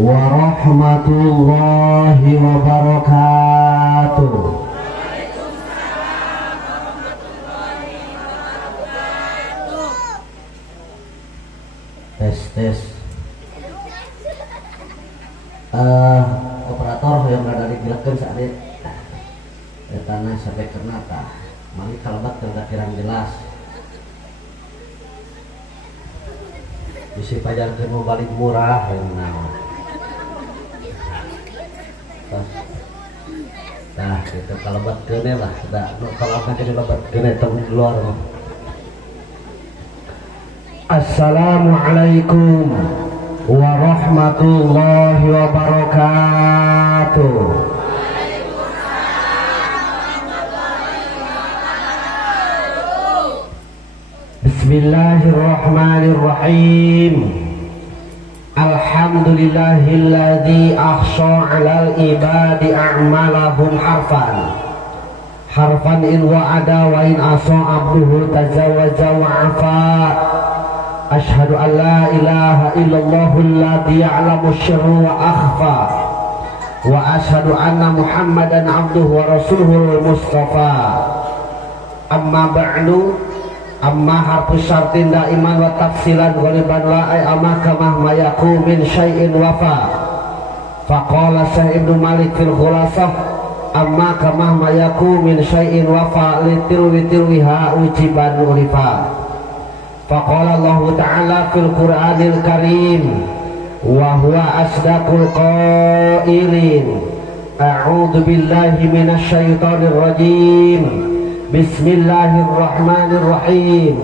warahmatullahi wabarakatuh. Tes tes. Operator yang berada di belakang saat ini tanah sampai kena tah mari kalabat tidak kirang jelas bisa pajarkan mau balik murah yang nama nah kita kalabat kene lah sudah kalau akan jadi kalabat kene temu luar. Assalamualaikum warahmatullahi wabarakatuh. Bismillahirrahmanirrahim. Alhamdulillahilladzi ahsha 'alal ibadi a'malahum harfan in wa'ada wa in asa abduhu tazawaja wa afa. Ashhadu an la ilaha illallahul ladzi ya'lamu sirra wa akhfa wa ashhadu anna muhammadan abduhu wa rasuluhul mustafa. Amma ba'du, amma harfu syartin daiman wa tafsilan ghaliban la ay amma kama mayaku min syai'in wafa. Faqala Syekh Ibnu Malik fil khulasah amma kama mayaku min syai'in wafa litilwiha ujiban ulifa. Faqala Allah Ta'ala fil Qur'anil Karim wa huwa asdaqul qailin. A'udzu billahi minasy syaithanir rajim. Bismillahirrahmanirrahim.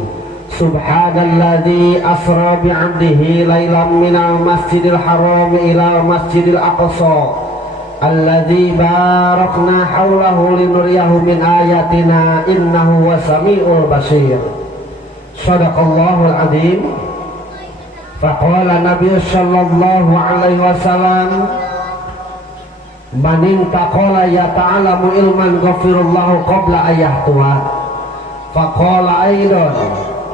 Subhanalladzi asra bi'abdihi lailan minal masjidil haram ila masjidil aqsa alladzi barakna haulahu linuriyahu min ayatina innahu wasami'ul basir. Shadaqallahul azim. Faqala Nabi sallallahu alaihi wasallam man taqala ya ta'alamu ilman ghafirullahu qabla ayahtuha. Faqala aidan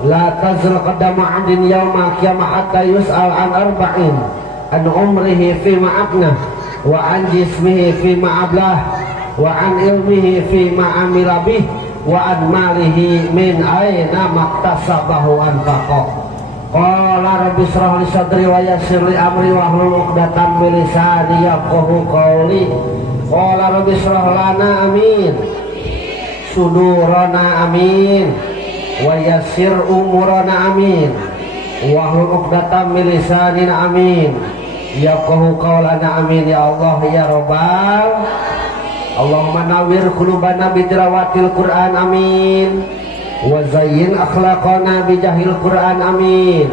la tazal qadamu 'abdin yawma qiyamah hatta yus'al an arba'in an umrihi fima abnah wa an jismihi fima ablah wa an ilmihi fima amila bih wa an malihi min aina maktasabahu anfaqah. Qala rabbi shrah li sadri wa yassir li amri wa hlul 'uqdatam min lisani yafqahu qawli. Qala rabbi shrah lana amin sudurana amin wa yassir umurana amin wa hlul 'uqdatam min lisanina amin yafqahu qawlana amin. Ya Allah ya Rabbal Allahumma nawwir qulubana bidrawatil Qur'an amin wa zayyin akhlaqana bijahil Qur'an amin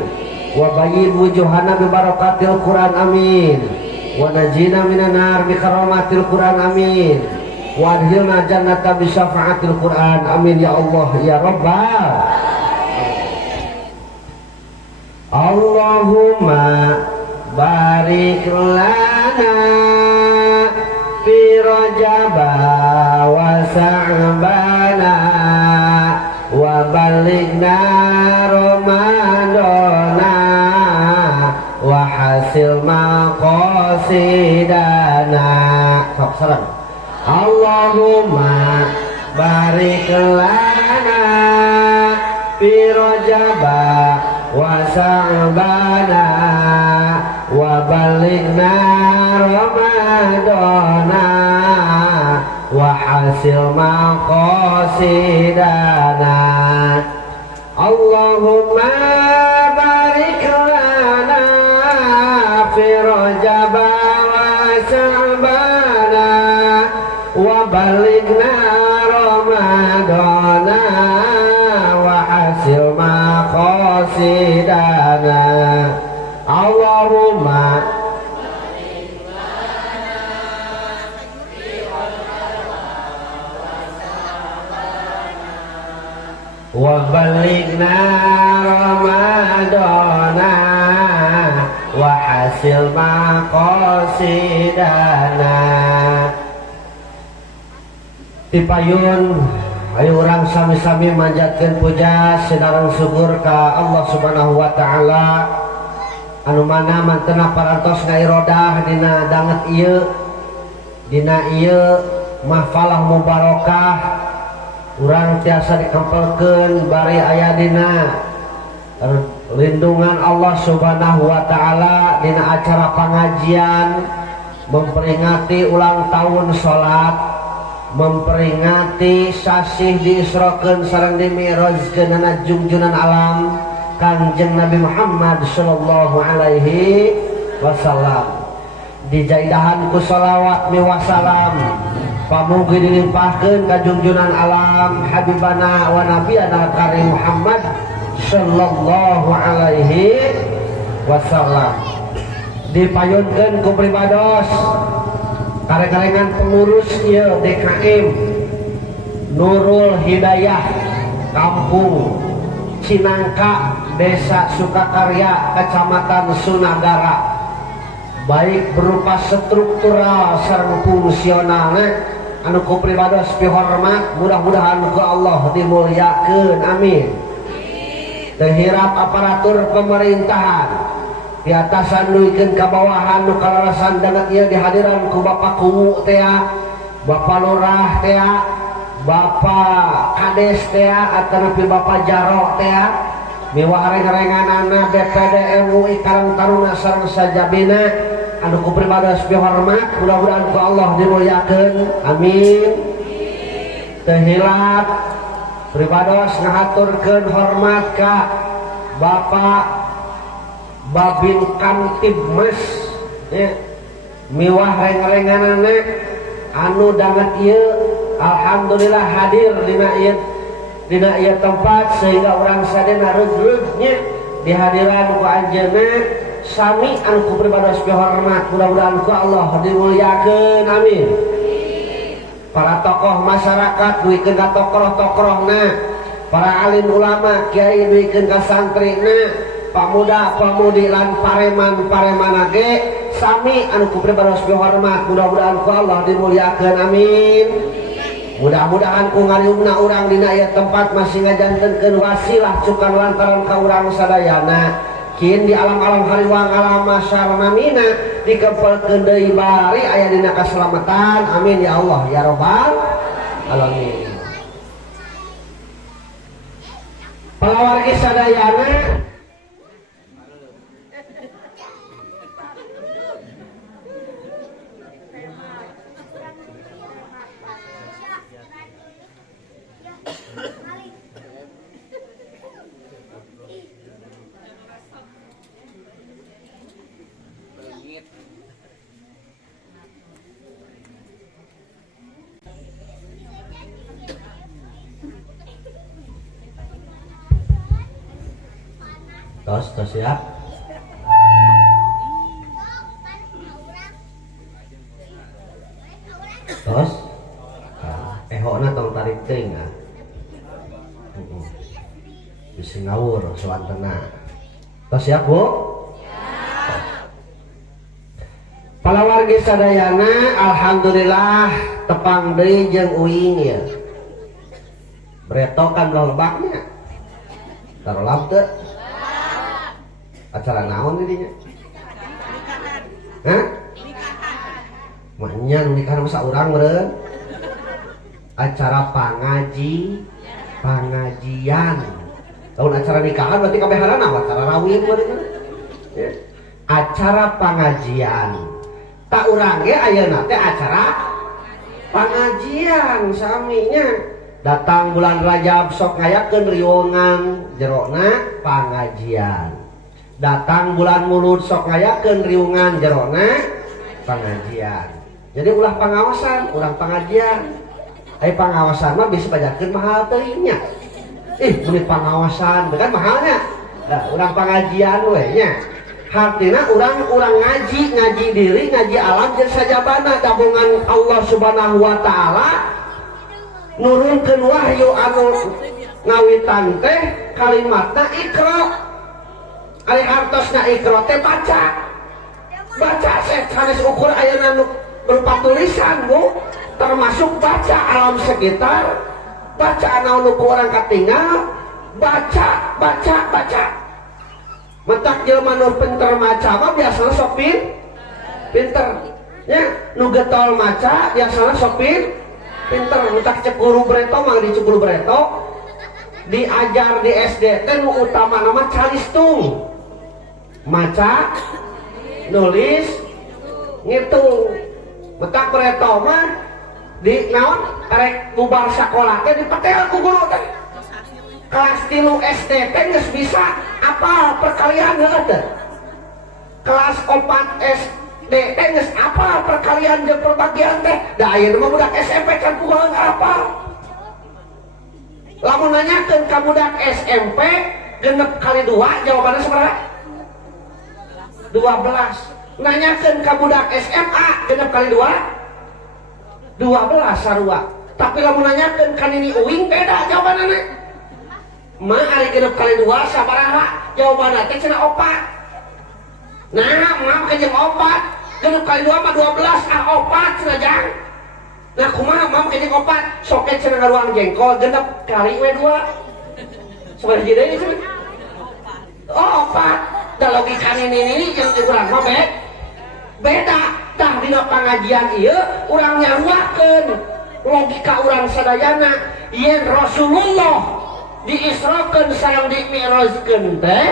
wa bayyin wujuhana bi barakatil Qur'an amin wa najina minan nar bi karamatil Qur'an amin wa adkhilna jannata bi syafaatil Qur'an amin. Ya Allah ya Rabbal Allahumma barik lana fi Rajaba wa Sa'bana wa balighna Ramadana wa hasil maqasidana. Sok salam. Allahumma barik lana fi Rajaba wa Sa'bana wa balighna Ramadana wa hasil maqasidana. Allahumma barik lana fi Rajab wa Sa'bana wa balighna Ramadana wa hasil maqasidana. Allahumma wa balighna Ramadana wa hasil maqasidana. Tipayun ayo orang sami-sami manjatkeun puja sinareng syukur ka Allah Subhanahu wa taala anu mana mantena parantos ngairodah dina danget ieu dina ieu mahfalah mubarakah urang tiasa dikempelkeun bari aya dina lindungan Allah Subhanahu wa taala dina acara pengajian memperingati ulang tahun salat memperingati sasih diisrokeun sareng dimi'rajkeun kana junjunan alam Kanjeng Nabi Muhammad sallallahu alaihi wasallam. Dijaidahan ku shalawat mi wasalam pamugi dilimpahkeun ka junjunan alam habibana wa nabiyana karim Muhammad sallallahu alaihi wasallam. Dipayunkeun ku pribados kareng-karengan pengurus ieu DKM Nurul Hidayah Kampung Cinangka Desa Sukakarya Kecamatan Sunagara, baik berupa struktural sareng fungsionalna anu ku pribados pihormat mudah-mudahan ku Allah dimulyakeun amin. Tehirap aparatur pemerintahan di atasan nuikeun ka bawahan nu kalarasan danget ieu dihadiran ku Bapak Kumu teh, Bapak Lurah teh, Bapak Kades teh ataupun Bapak Jaro teh, miwah reng-renganana DPD MUI Karang Taruna sareng sajabina anu ku pribados pihormat mudah-mudahan ku Allah dimulyakeun amin. Teu hilap pribados ngahaturkeun hormat ka Bapak Babin Kantibmas miwah reng-renganana anu danget ieu alhamdulillah hadir dina ieu tempat sehingga urang sadena reug-reugnya dihadiran ku anjeunna sami anu ku pribados pihormat mudah-mudahan ku Allah dimulyakeun amin. Para tokoh masyarakat duikeun ka tokoh-tokohna, para alim ulama kiai duikeun ka santrina, pamuda-pamudi lan pareman-pareman ge sami anu ku pribados pihormat mudah-mudahan ku Allah dimulyakeun amin. Mudah-mudahan ku ngariungna urang dina ieu tempat masih ngajantenkeun wasilah cukan lantaran ka urang sadayana kin di alam-alam hariwang alam masyarana mina dikempelkeun deui bari aya dina kaselamatan amin ya Allah ya rabbal alamin. Palawargi sadayana tos ya. Tos. Ehona tong tarik teuing ah. Bisa ngawur sewantena. Tos ya, Bu? Palawargi sadayana alhamdulillah tepang deui jeung uing ya. Bretokan lolbaknya. Tarolab teu? Acara naon didinya? Hah? Manyan nikahan masa urang meureun. Acara pengajian. Tahun acara nikahan berarti kabeharan apa? Acara rawih meureun. Ya. Acara pengajian. Tak urang ge ayeuna teh acara pengajian saminya. Datang bulan Rajab sok ngayakeun riungan jerona pengajian. Datang bulan Mulud sok ngayakeun riungan jerona pengajian. Jadi ulah pengawasan, ulah pengajian. Pengawasan mah bisa bajakeun mahal teuing nya. Meni pengawasan kan mahalnya. Nah, urang pengajian we nya. Hartina urang ngaji diri, ngaji alam jeung sajabana gabungan Allah Subhanahu wa taala nurunkeun wahyu anu ngawitan teh kalimatna Iqra. Ali hartosna Iqra teh baca sanes ukur ayeuna berupa tulisan Bu, termasuk baca alam sekitar, baca naon nu ku urang katinggal, baca mentak jelema nu pinter maca mah biasana sok pinter nya nu getol maca biasana sok pinter. Mentak cek guru breto mah di guru breto diajar di SD teh nu utama nama calistung maca nulis ngitung. Mentak breto mah di naon arek bubar sakola teh dipatel ku guru teh kelas 3 SD teh geus bisa apal perkalian heula teh. Kelas 4 SD teh geus apal perkalian jeung perbagian teh. Da ayeuna mah budak SMP can puguh apal. Lamun nanyakeun ka budak SMP genep kali 2 jawabanna sabaraha? 12. Nanyakeun ka budak SMA genep kali 2? 12 sarua. Tapi lamun nanyakeun ka nini uing beda jawabanna. Ma ari genep kali 2 sabaraha? Jawabanna teh cenah 4. Nah, mah kajeng 4. Genep kali 2 mah 12 4 cenah jang. Nah, kumaha mah kajeng 4? Soke cenah ngaruang jengkol genep kali we 2. Sabaraha jadi deui cenah? Oh, 4. Da logika nini jeung urang mah beda. Tah dina pangajian ieu urang nyaruakeun logika urang sadayana yen Rasulullah diisrokeun sareng dimi'rajkeun teh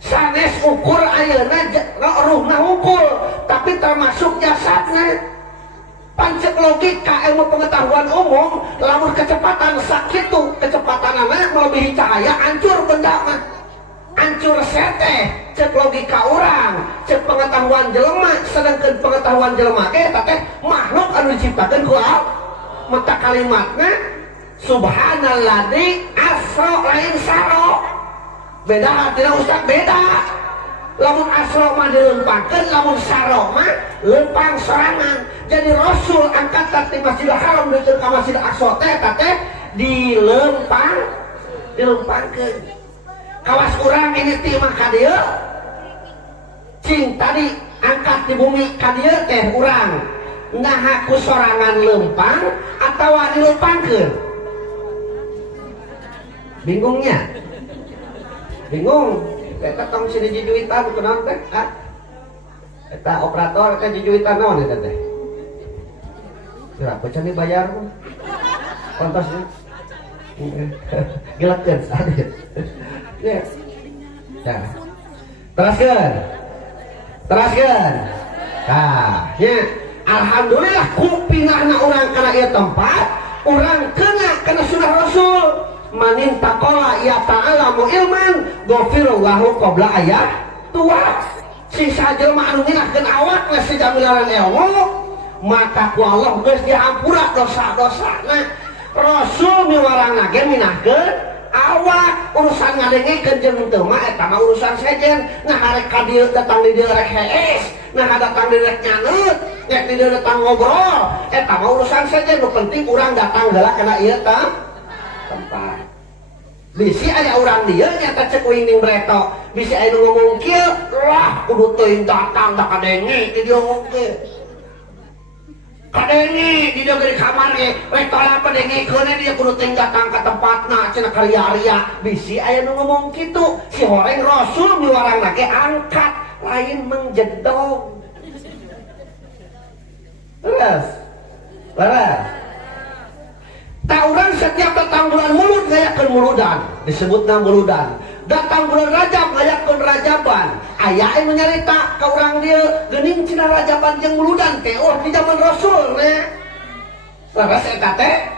sanes ukur ayeuna ruhna hungkul tapi termasuk jasadna. Pancek logika ilmu pengetahuan umum lamun kecepatan sakitu kecepatanana melebihi cahaya hancur benda mah hancur seteh cek logika urang cek pengetahuan jelema sedangkan pengetahuan jelema ge eta teh makhluk anu diciptakeun ku Allah. Mata kalimatna Subhanalladzi asra lain saro. Beda artinya ustaz beda. Lamun asra mah dilempangkeun, lamun saro mah lempang sorangan. Jadi Rasul angkat ti Masjidil Haram nuju ka Masjidil Aqsa teh eta teh dilempangkeun. Kawas urang ini ti mah ka dieu. Cing tadi angkat di bumi ka dieu teh urang. Nah aku sorangan lempang atawa dilempangkeun? Bingungnya bingung eta tong sini jujuitan kunaon teh eta operator eta jujuitan naon eta teh berapa can dibayar kontosnya gilakeun sadeu ya nah teraskeun nah ya alhamdulillah kupingahna urang kana ieu tempat urang kena sunah Rasul. Manin takola ya ta'alamu ilman gofirullahu qabla ayat tua. Si sajelma anu minahkeun awak geus dijamilaran ilmu maka ku Allah geus dihampura dosa-dosana. Rasul miwarangna ge minahkeun awak urusan ngadengikeun jeung teu mah eta mah urusan sejen. Nah arek ka dieu datang di dieu rek hees, nah datang di rek nyaneut, rek di dieu datang ngobrol, eta mah urusan sejen. Nu penting urang datang heula kana ieu tempat. Bisi aya urang dieu nyata cek uing ning breto. Bisi aya nu ngomong kieu, lah kudu teuing datang da kadengi di dieu ngomongkeun. Kadengi di dieu di kamar ge, rek tara padengikeun dia kudu teuing datang ka tempatna cenah karya-arya. Bisi aya nu ngomong kitu. Si horeng Rasul miwarangna ge angkat lain mengjedog. Terus. Tauran setiap datang bulan Mulud ngayakeun muludan, disebutna muludan. Datang bulan Rajab ngayakeun rajaban. Aya anu nyarita ka urang dieu geuning cina rajaban jeung muludan teh oh di zaman Rasul nya. Leres eta teh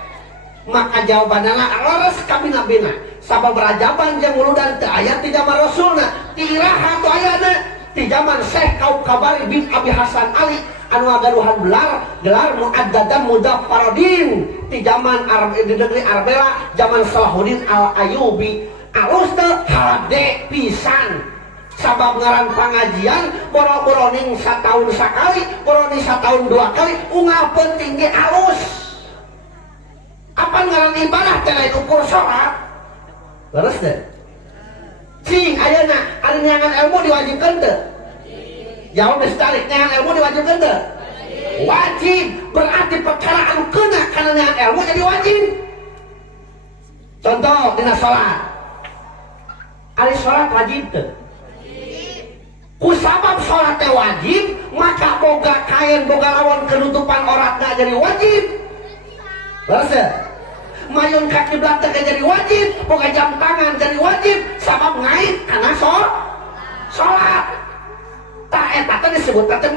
maka jawabanna leres ka bina-bina. Sabab rajaban jeung muludan teh aya di zaman Rasulna. Tiraha tu ayana di zaman Syekh Kaukabari bin Abi Hasan Ali anu ngagaduhan gelar muaddadan mudaffaradin di zaman di negeri Arbela zaman Salahuddin Al-Ayyubi alus teh hade pisan sabab ngaran pangajian boro-boro ning sataun sakali boro ning sataun 2 kali unggal penting ge alus apa ngaran ibadah teh lain ukur salat leres teh cing ayeuna ari nyangan ilmu diwajibkeun teu? Jawab distalik, nyangan ilmu diwajibkeun teu? Wajib, berarti perkara anu keuna kana nyangan ilmu jadi wajib. Contoh dina salat. Ari salat wajib teu? Kusabab sholat teh wajib, maka boga kain boga lawan kenutupan auratna jadi wajib. Berasa? Mayun kaki belakang jadi wajib, boga jam tangan jadi wajib, sabab ngait karena sholat. Tak eta teh disebut teh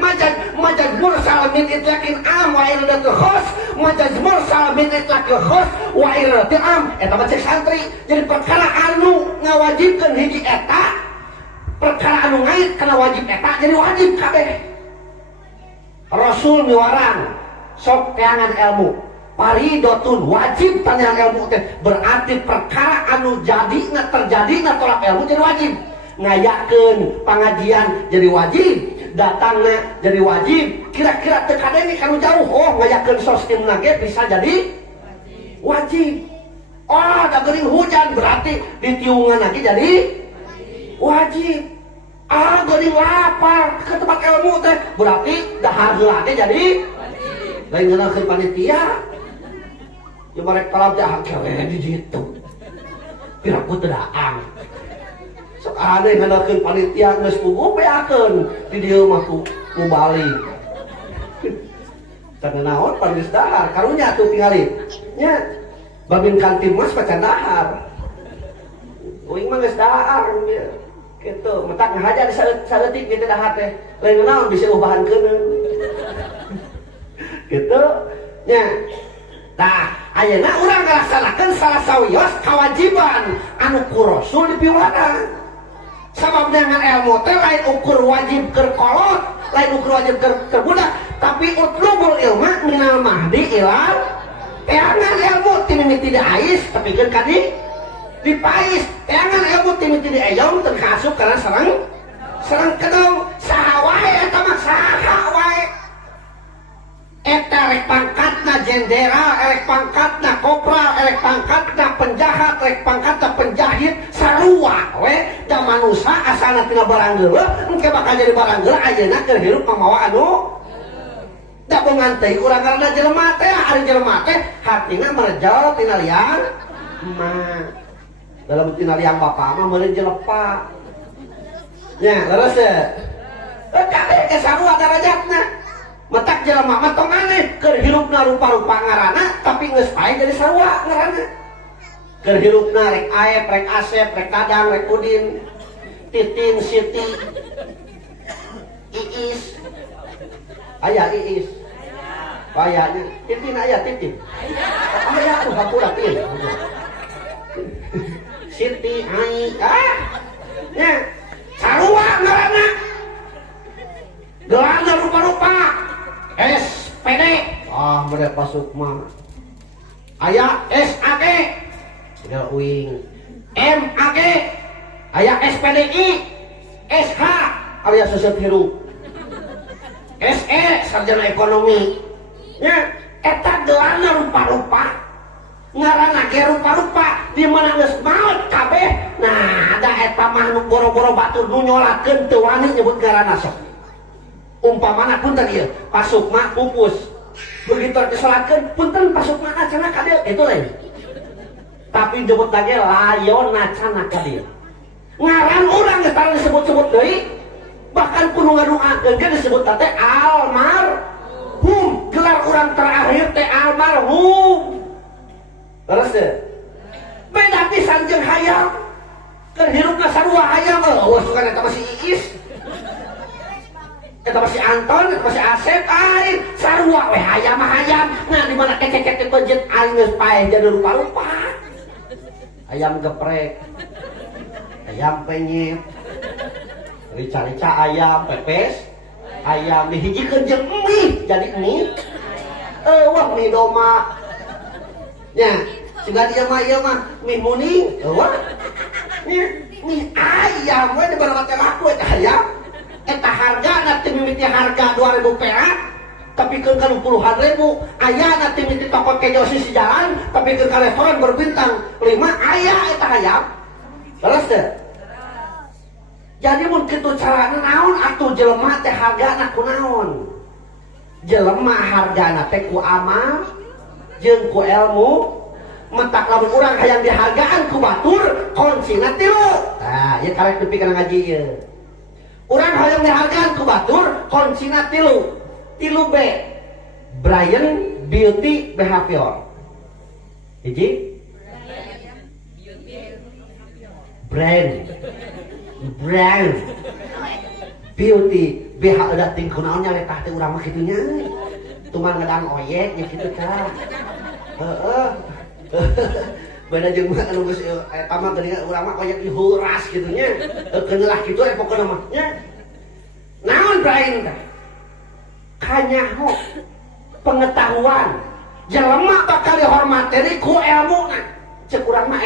majaz mursal min itlaqin am wa iradatul khas, majaz mursal min itlaqil khas wa iradatul am. Eta mah cek santri. Jadi perkara anu ngawajibkeun hiji eta, perkara anu ngait kana wajib eta jadi wajib kabeh. Rasul miwarang sok teangan ilmu paridotun wajib tanyahan ilmu teh berarti perkara anu jadina terjadina tolak ilmu jadi wajib. Ngayakeun pengajian jadi wajib, datangnya jadi wajib. Kira-kira teu kadenge kanu jauh, oh ngayakeun sostimna ge bisa jadi wajib. Oh da geuning hujan berarti ditiungan lagi jadi wajib. Ah geuning lapar ke tempat ilmu teh berarti dahar heula teh jadi wajib. Lain ngeuneukeun panitia. Ya barek talab teh hakewe di ditu. Piraku teu daang. Sok ade ngadakeun panitia geus puguh beakeun di dieu mah ku balik. Karena naon pan geus dahar karunya atuh tingali. Nya babin kantin mas pacan dahar. Uing mah geus dahar kitu, metak ngahaja di saleutik kitu dahar teh. Lain naon bisa ubahankeun. Kitu nya. Tah ayeuna urang ngalaksanakeun salah sawios kewajiban anu ku Rasul dipiwarahan. Sabab dengan ilmu teh lain ukur wajib keur kolot, lain ukur wajib keur budak, tapi utlubul ilma minal mahdi ilal teangan ilmu timimiti di ais tapi kan kadi dipais, teangan ilmu timimiti di eyong teu kaasup karena serang kedong saha wae eta mah saha wae. Eta rek pangkatna jenderal, rek pangkatna kopral, rek pangkatna penjahat, rek pangkatna penjahit sarua we da manusia asalna tina barang geuleuh engke bakal jadi barang geuleuh ayeuna keur hirup mamawa anu da beungan teh urang ngaranna jelema teh ari jelema teh hatina merejel tina liang emak dalam tina liang bapa mah meureun jelepa nya leres teh kabeh ke sarua darajatna. Metak jelema mah tong aneh keur hirupna rupa-rupa ngaranna tapi geus pae jadi sarua ngaranna. Keur hirupna rek Aep, rek Asep, rek Kadang, rek Udin, Titin, Siti, Iis. Aya Iis. Bayanya Titin aya Titin. Aya atuh hampura Tin. Siti ai nya sarua ngaranna. Gelarna rupa-rupa SPD bener pasuk mah aya SAG ada uing MAG aya SPDI SH alias sosial hirup SE sarjana ekonomi nya eta gelarna rupa-rupa ngaranna ge rupa-rupa di mana geus maot kabeh. Nah ada eta mah nu boro-boro batur nu nyolakeun teu wani nyebut ngaranna sok. Umpamana punten ieu pasukma pupus begitu disolatkeun punten pasukma cenah ka dieu itu lain tapi disebut lagi layona cenah ka dieu ngaran urang geus tara disebut-sebut deui bahkan kudu ngadoakeun ge disebut teh almarhum gelar urang terakhir teh almarhum terus teh beda pisan jeung hayam keur hirupna sarua hayam eueuh sugan eta masih Iis. Kita masih Anton, kita masih Asep, air sarua we hayam hayam. Nah di mana kecek pejet air geus pae jadi rupa-rupa. Ayam geprek, ayam penyet, rica-rica ayam pepes, ayam dihijikeun jeung mie jadi mie. Wah mie doma. Nya, juga dia mah mie muning, wah. Mie ayam we di mana teh laku eta ayam. Eta harga nanti mimiti harga 2.000 perak tapi ke puluhan ribu ayah nanti mimiti toko kejo sisi jalan tapi ke restoran berbintang 5 ayah eta hayam terus deh jadi mun kitu carana naon atuh jelema teh hargana kunaon jelema hargana teh ku amal jeung ku ilmu mentak lamun urang hayang dihargaan ku batur konsina tilu nah ieu karek nepi kana ngaji ieu Urang hoyong dihargaan ku batur kuncina tilu B Brian Beauty Behavior. Hiji brand beauty BH udah tingku naonnya letah teh urang mah kitu nya tuman ngadang oyek nya kitu tah beda jeung anu geus eta mah geuningan urang mah oyek dihuras kitu nya keulah kitu pokona mah nya naon Brian teh kanyaho pengetahuan jelema bakal dihormat deui ku ilmuna ceuk urang mah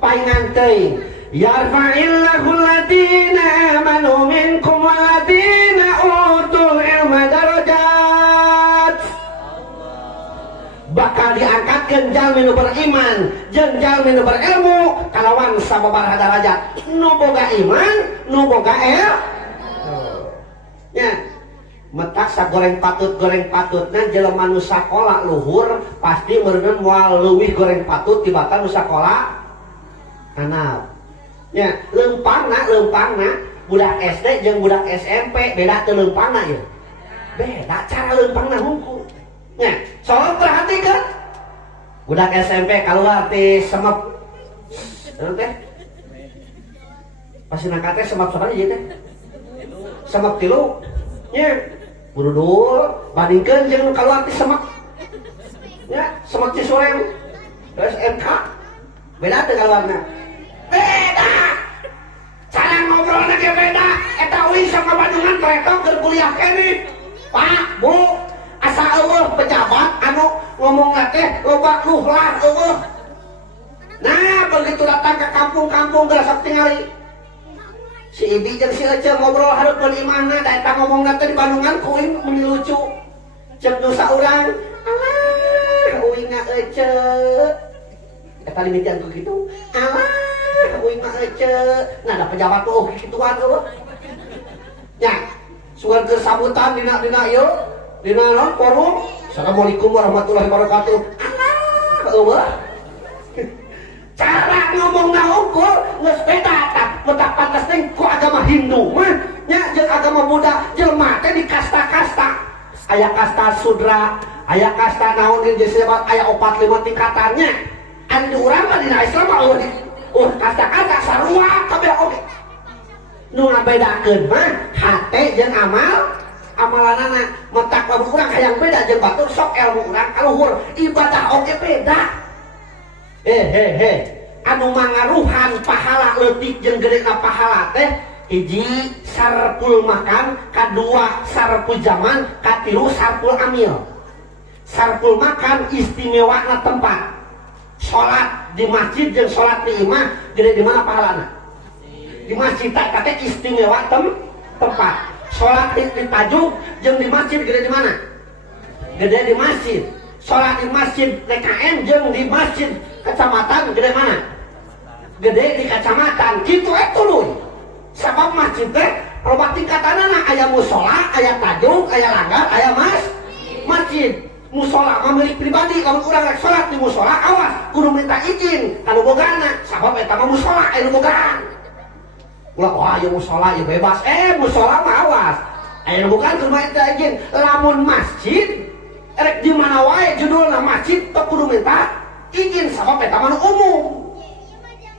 paingan teuing yarfa'illahu alladziina aamanu minkum walladziina utul ilma darajat. Bakal diangkatkeun jalmi nu beriman jeung jalmi nu berilmu kalawan sababaraha darajat. Nu boga iman, nu boga nya metak sagoreng patutna jelema nu sakola luhur pasti meureun moal leuwih goreng patut tibatan nu sakola anak. Ya, lempangna budak SD jeung budak SMP beda teu lempangna ya. Beda cara lempangna hungkul. Nya, soal perhatikeun. Budak SMP kaluar ti semep. Anu teh? Pasina teh semep sabaraha ieu teh? Semep 3. Nya, burudul bandingkeun jeung kaluar ti semep. Ya, semep Cisurem. Terus MK. Beda teu kaluarna? Beda cara ngobrolnya ge beda eta uing sama Bandungan kreator keur kuliah kene Pak Bu asa eueuh pejabat anu ngomong teh loba luhlar eueuh nah begitu datang ke kampung-kampung geus tingali si Ibi jeung si Ece ngobrol hareupeun imahna da eta ngomong teh di Bandungan ku uing meni lucu ceuk nu saurang alah uingna Ece eta limitian ku kitu alah uing mah Ece nah da pejabat tuh kituan eueuh nya sugan keur sambutan dina ieu dina naon forum assalamualaikum warahmatullahi wabarakatuh alah eueuh cara ngomongna unggul geus beda tah metak pantes teh ku agama Hindu mah nya jeung agama Buddha jelema teh di kasta-kasta aya kasta sudra aya kasta naon ieu disebut aya 4-5 tingkatannya anu urang mah dina Islam mah kasta-kasta sarua kabeh oge. Nu ngabedakeun mah hate jeung amalanana mentak babu urang hayang beda jeung batur sok ilmu urang kaluhur ibadah oge beda. Anu mangaruhan pahala leutik jeung gedena pahala teh hiji sarpul makan, kadua sarpul zaman, katilu sarpul amil. Sarpul makan istimewana tempat. Sholat di masjid jeung sholat di imah gede di mana pahalana? Di masjid tak kate istimewa tempat. Sholat di tajuk jeung di masjid gede di mana? Gede di masjid. Sholat di masjid TKM jeung di masjid kecamatan gede mana? Gede di kecamatan. Kitu tuluy. Sabab masjid teh loba tingkatanana aya mushola, aya tajuk, aya langgar, aya masjid. Musola milik pribadi kalau urang rek salat di musola awas kudu minta izin kana bogana sabab eta mah musola anu bogaan ulah wah ieu musola ieu bebas musola mah awas anu bogaan kudu minta izin lamun masjid rek di mana wae judulna masjid teu kudu minta izin sabab eta mah umum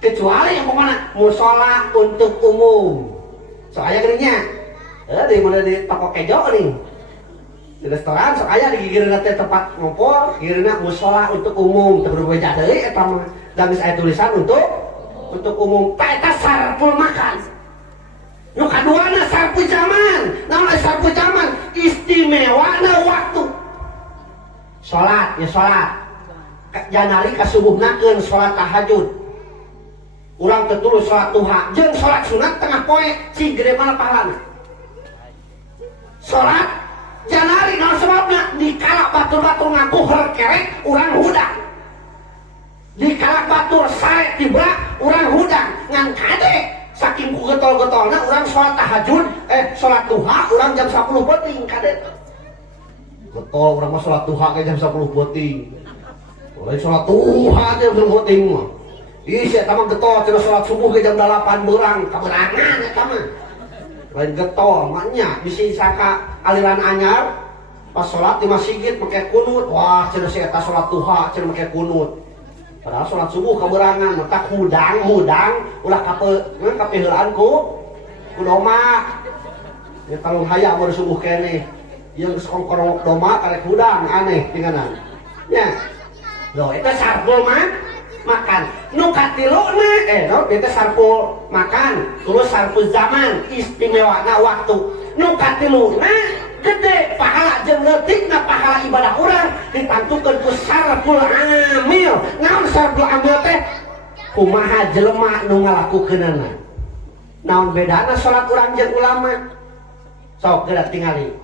kecuali yang pokona musola untuk umum soalnya geunya di mana di toko kejo nih di restoran sok aya di gigireuna teh tempat ngompol gigireuna mushola untuk umum teu berbeda deui eta mah da geus aya tulisan untuk umum ta eta sarpul makan nu kaduana sarpul zaman naon sarpul zaman istimewana waktu salat ya salat janari kasubuhnakeun salat tahajud urang teu tulus salat duha jeung salat sunat tengah poe ci gede mana pahalana salat janari naon sebabna dikala batur-batur ngaku herkerek urang hudang dikala batur sare tibra urang hudang ngan kade saking ku getol-getolna urang sholat tahajud sholat duha urang jam 10 penting kade getol urang mah sholat duha ke jam 10 penting mulai sholat duha jam 10 penting mah isi eta mah getol cenah sholat subuh ke jam 8 beurang kaberangan eta mah lain getol maknya bisa saka aliran anyar pas sholat di masjid pakai kunut, wah cenah si eta sholat duha cenah pakai kunut. Padahal sholat subuh kaberangan matak hudang ulah kapeheulaan ku doma. Ya talung hayang baru subuh kene. Yang sekongkorong doma karek hudang aneh tinganan. Nya. Loh eta sarpul mah makan. Nu katiluna eta sarpul makan, terus sarpul zaman istimewana waktu. Nu katiluna gede pahala jeung leutikna pahala ibadah urang ditantukeun ku sarpul amil. Naon sarpul amil teh? Kumaha jelema nu ngalakukeunana. Naon bedana salat urang jeung ulama? Sok geura tingali.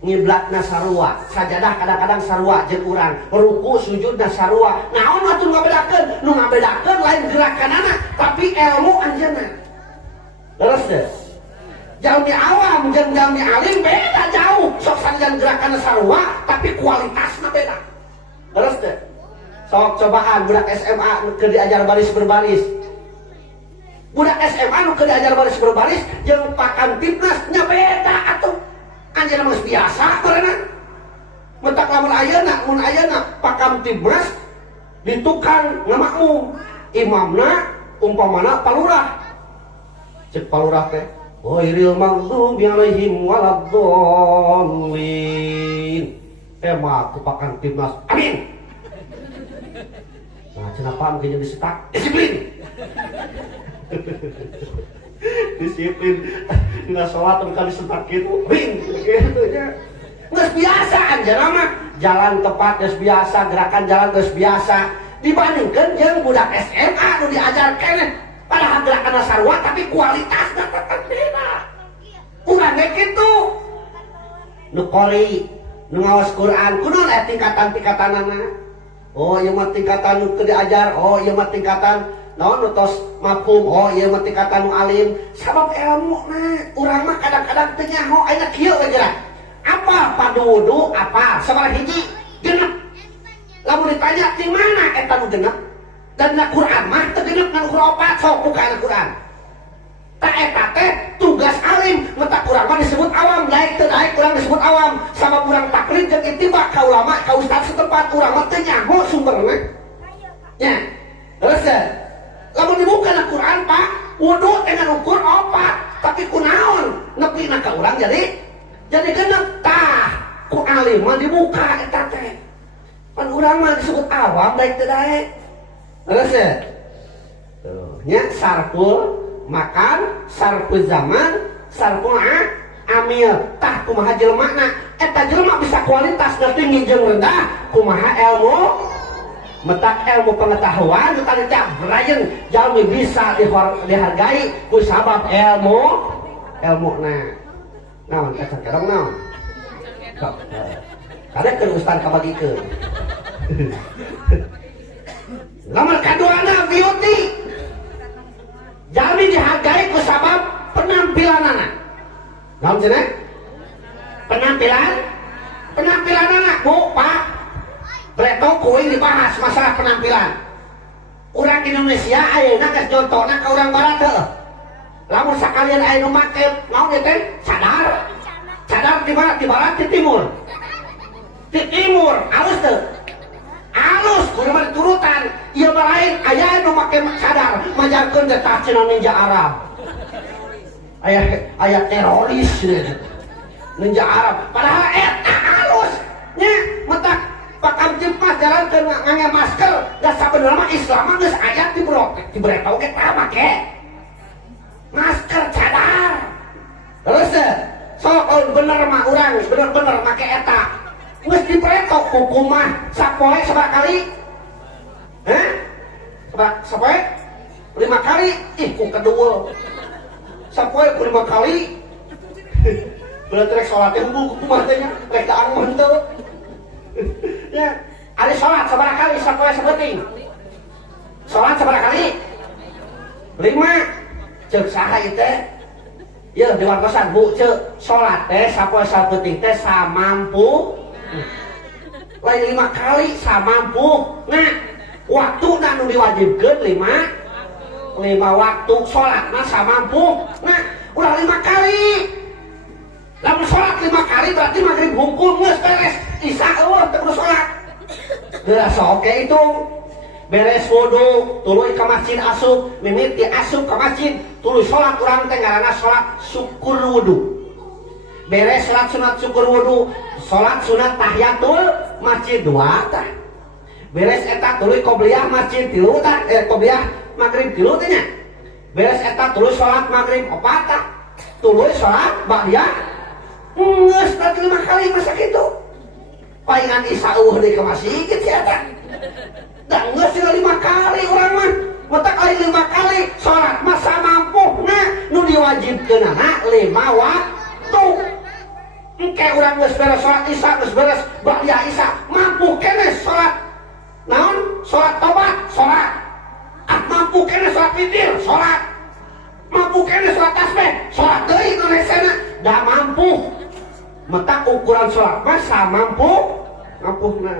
Ngiblatna sarua, sajadah kadang-kadang sarua jeung urang, ruku sujudna sarua. Naon atuh ngabedakeun? Nu ngabedakeun lain gerakanana, tapi ilmu anjeunna. Leres teh? Jalmi awam jeung jalmi alim beda jauh. Sok sanajan gerakanna sarua, tapi kualitasna beda. Leres teh? Sok cobaan budak SMA nu keur diajar baris berbaris. Budak SMA nu keur diajar baris berbaris jeung pakan fitness nya beda atuh. Anjeunna geus biasa barenna. Mentak lamun ayeuna pakam tibmas di tukang ngamakmum. Imamna umpamana palurah. Cek palurah teh, ghairil maghdubi alaihim waladdallin. Mah ku pakam tibmas. Amin. Nah, cenah paham ge disetak. Disiplin. Disiplin dina sholat kali setak gitu ring gitu nya geus biasa anjeunna mah jalan tepat geus biasa, gerakan jalan geus biasa dibandingkeun jeung budak SMA nu diajar keneh padahal gerakanna sarua tapi kualitasna tetep beda. Urang ge kitu nu qori nu ngaos Quran kunaon aya tingkatan-tingkatanana. Oh ieu mah tingkatan nu teu diajar, oh ieu mah tingkatan naon nutos mafhum, oh ieu mah tingkatan nu alim. Sabab ilmu mah urang mah kadang-kadang teu nyaho ayeuna kieu we geura. Apa padu wudu apa sabaraha hiji? Genep. Lamun ditanya di mana eta nu genep? Dan na Quran mah teu genep ngan huruf 4 sok buka na Quran. Tak eta teh tugas alim, mata urang mah disebut awam, daek teu daek urang disebut awam. Sabab urang taklid jeung ittiba ka ulama, ka ustaz setempat urang mah teu nyaho sumberna. Nya. Terus lamun dibuka na Quran Pak, wudu dengan ukur 4, tapi kunaon nepina ka urang jadi genep tah ku alim mah dibuka eta teh. Pan urang mah disebut awam daek teu daek. Terus tuh nya sarpul makan, sarpul zaman, sarpul amil. Tah kumaha jelemana? Eta jelema bisa kualitas tinggi jeung rendah, kumaha ilmu metak ilmu pengetahuan itu tadi cak Brian jalmi bisa dihargai ku sabab ilmu naon kacan kerong naon karena keur ustaz kabagikeun nomor kaduana beauty jalmi dihargai ku sabab penampilanana. Naon cenah? Penampilanana Bu Pak Beretong kuing dibahas masalah penampilan. Urang Indonesia ayeuna geus contohna ka urang barat heuh. Lamun sakalian aya nu make naon ieu teh? Cadar. Cadar di mana? Di barat, di timur. Di timur, alus teu? Alus, kudu mah diturutan. Ieu mah lain aya nu make cadar, majarkeun teh tah cenah ninja Arab. Aya teroris ninja Arab. Padahal eta alus. Nya, metak pakam jempas jalan ke ngangge masker da sabenerna mah Islam mah geus aya dibreto ge tah make masker cadar. Terus sok bener mah urang bener-bener make eta geus dibreto hukum mah sapoe sabaraha kali? Sapoe 5 kali. Ih ku kedua sapoe ku 5 kali. Berarti rek salat teh hukum teh nya rek daang menteu. Ya, ada sholat sabaraha kali sapoe sabeting. Sholat sabaraha kali? 5. Ceuk saha ieu teh? Ieu diwartosan Bu, ceuk sholat teh sapoe sabeting teh samampu. Lain 5 kali samampu. Nah, waktuna nu diwajibkeun 5 waktu sholat mah samampu. Nah, udah 5 kali. Lamun sholat 5 kali berarti maghrib hungkul geus beres. Isya terus sholat. Geus oke itu. Beres wudu, tuluy ka masjid asup, mimiti asup ka masjid, tuluy sholat urang teh ngaranna sholat syukur wudu. Beres sholat sunat syukur wudu, sholat sunat tahiyatul masjid 2 tah. Beres eta tuluy qobliyah masjid 3 tah, qobliyah maghrib 3 teh nya. Beres eta tuluy sholat maghrib 4 tah. Tuluy sholat ba'diyah geus 5 kali masa kitu. Paingan isya deui ka masjid si eta. Da geus 5 kali urang mah. Matak lain 5 kali sholat masa mampuhna nu diwajibkeunana 5 waktu. Engke urang geus beres sholat isya geus beres ba'diyah isya mampu keneh sholat naon? Sholat tobat, sholat. Mampu keneh sholat witir, sholat. Mampu keneh sholat tasbih, sholat deui Indonesia da mampu. Matak ukuran sholat masa mampuhna.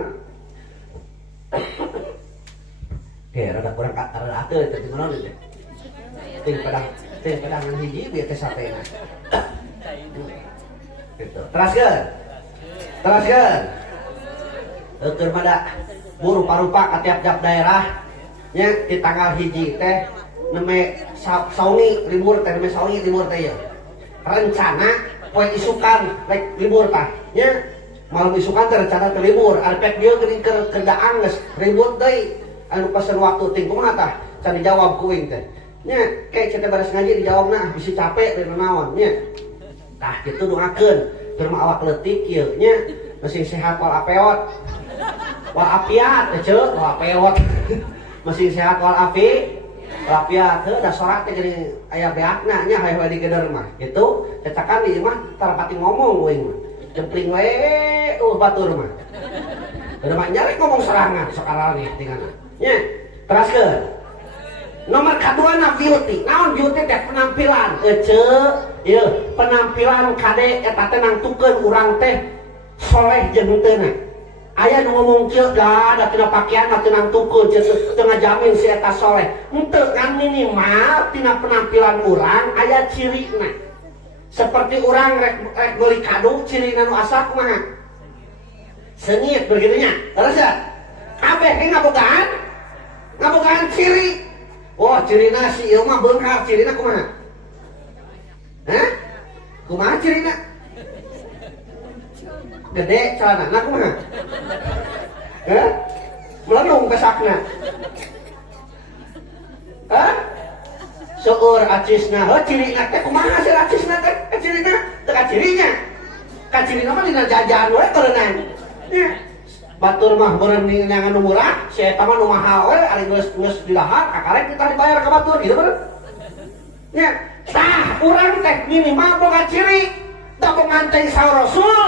Oke, rada kurang rada ateul teh gimana teh. Ting padangan hiji bieu teh sapena. Gitu. Teraskeun. Keur mada rupa-rupa ka tiap-tiap daerah nya di tanggal hiji teh neme saungi libur teh ya. Rencana poe isukan rek libur tah nya malam isukan teh rencana teh libur arepek dieu geuning kerjaan geus ribut deui anu pesen waktu ting kumaha tah can dijawab kuing teh nya kayak kita baris ngaji dijawabna bisi capek dan naon nya tah kitu doakeun keur mah awak leutik kieu nya masih sehat walafiat ceuk walafiat masih sehat walafiat teu da sholat teh geuning aya beakna nya hayu di geder mah kitu cacakan di imah tarapati ngomong uing mah jempling we batur mah udah mah nyarek ngomong serangan sekarang nih tinggalna nya teraskeun nomor kadua na beauty naon beauty teh penampilan ieu penampilan kade eta teh nangtukeun urang teh soleh jeung henteu aya nu ngomong kieu da tina pakaian mah teu nangtukeun teu ngajamin si eta soleh henteu kan minimal tina penampilan urang aya cirina seperti urang rek meuli kado cirina nu asal kumaha seungit begitu nya terus ya kabeh ge ngabogaan ciri. Oh, cirina si ieu mah beunghar, cirina kumaha? Hah? Kumaha cirina? Gede celanana kumaha? Hah? Melendung pesakna. Hah? Seueur acisna, heuh cirina teh kumaha sih acisna teh? Cirina teu ka cirinya. Ka cirina mah dina jajan we teureunang. Nya batur mah beureun ningan anu murah, si eta mah nu mahal we ari geus dilahar kakarek kita dibayar ka batur gitu bener. Nya, tah urang teh minimal boga ciri, da nganteng saur Rasul,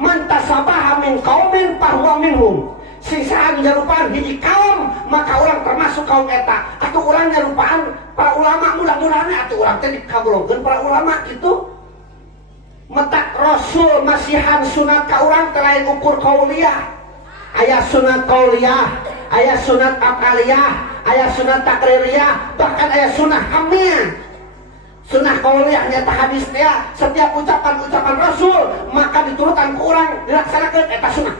man tasabaha min qaumin fahuwa minhum. Sisaan nyarupaan hiji kaum, maka urang termasuk kaum eta. Atuh urang nyarupaan para ulama mudah-mudahan atuh urang teh dikabulongkeun para ulama kitu. Metak Rasul masihan sunat ka urang teh lain ukur qauliyah. Aya sunat qauliyah, aya sunat aqaliyah, aya sunat takririyah, bahkan aya sunah hamiyah. Sunah qauliyah nyata hadis teh setiap ucapan-ucapan Rasul maka diturutkan ke urang dilaksanakeun eta sunah.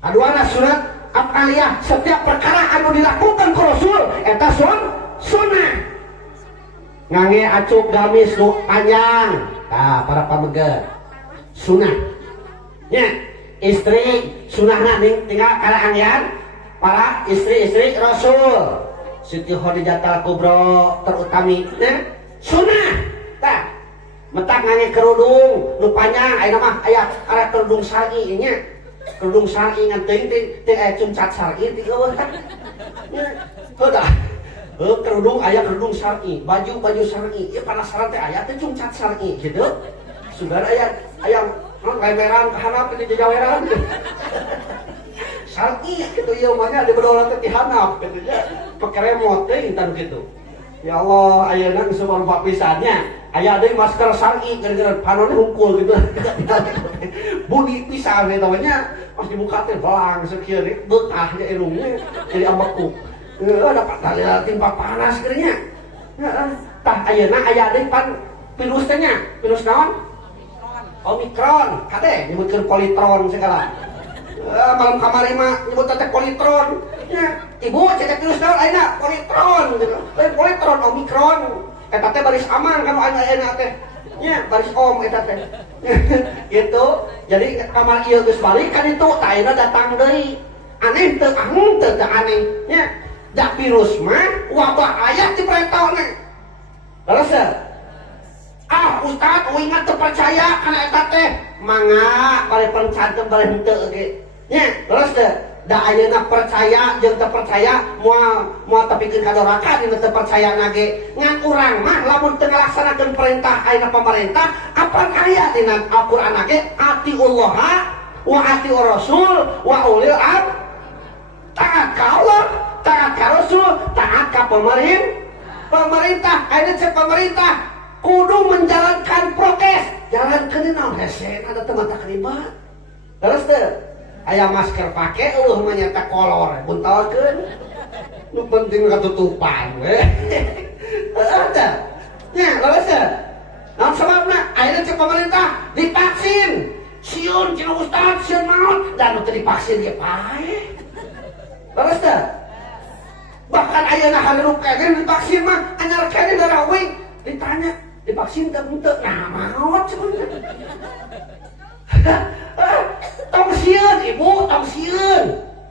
Aduana sunat aqaliyah, setiap perkara anu dilakukan ku Rasul eta sunnah. Ngangge acuk gamis nu panjang. Tah para pamegeh. Sunnah. Nya istri sunahna tinggal kalaangyan para istri-istri Rasul Siti Khadijah Kubro terutami sunnah tah metak ngangge kerudung nu panjang ayeuna mah aya kerudung syar'i nya kerudung syar'i ngan teuing teh aya cumcat syar'i ti eueuh kan nya heuh kerudung aya kerudung syar'i baju syar'i ieu panasaran teh aya teh cumcat syar'i gitu sugan aya lemeran kehanap di jajaweran syar'i gitu ieu mah nya dibedol teh ti hanap gitu nya pake remote teh intan gitu. Ya Allah, ayeuna geus mangrupa pisannya. Aya deui masker syar'i gara-gara panonna hungkul gitu. Budi pisan eta mah nya pas dibuka teh belang sakieu deui beukah nya irungna jadi ambekuk. Dapat timpa panas kieu nya. Heeh. Tah ayeuna aya deui pan virusnya virus naon Omikron kade nyebutkeun politron segala malam kamari mah nyebut teh politron nya ibu cek virus naon ayeuna politron gitu politron Omikron eta teh baris aman kan ayeuna teh nya baris om eta teh gitu jadi kamar ieu geus balik kan itu ayeuna datang deui aneh teu aneh nya da virus mah wabah aya di perentona terus Ustad ingat terpercaya karena eta teh mangga bari pencantum bari henteu ge nya terus da ayeuna percaya jeung teu percaya moal tepikeun ka doraka dina teu percaya ge ngan urang mah lamun teu ngalaksanakeun perintah ayeuna pemerintah kapan aya dina Al-Qur'an ge atiullah wa atiur rasul wa ulil amr taat ka Allah taat ka rasul taat ka pemerintah ayeuna cek pemerintah kudu menjalankan prokes jalankeun naon hese ada teu mata keribat terus teh aya masker pake mah nyata kolor buntalkeun nu penting katutupan we ada nya terus naon sababna ayeuna cek pemerintah divaksin sieun cenah ustad sieun naon dan teu divaksin ge pae terus teh bahkan ayeuna harup kene divaksin mah anyar kene darawing ditanya divaksin tak untuk nah maot sebenarnya tong sieun ibu tong sieun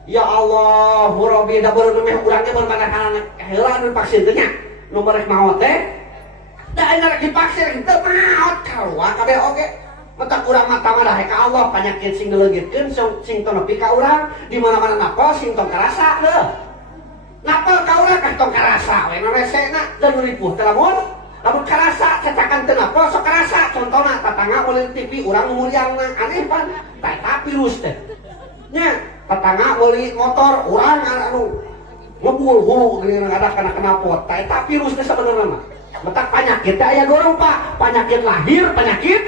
ya Allah Rabbi da baru meh urangnya baru mana-mana heula nu vaksin teh nya nu merek maot teh da aya rek divaksin teu maot kalua kabeh oge mentak urang mata mah dahe ka Allah panyakit sing ngeleugitkeun sing teu nepi ka urang di mana-mana napa sing tong karasa teu napa ka urang ka tong karasa we nu resena dan ripuh teh lamun karasa cetakan teu napa sok karasa contohna tatangga meuli TV urang mulyangna aneh pan eta virus teh nya tatangga meuli motor urang anu ngebul hulu geuning ngadak kana knalpot eta virus teh sabenerna mah metak penyakit teh aya dua rupa penyakit lahir penyakit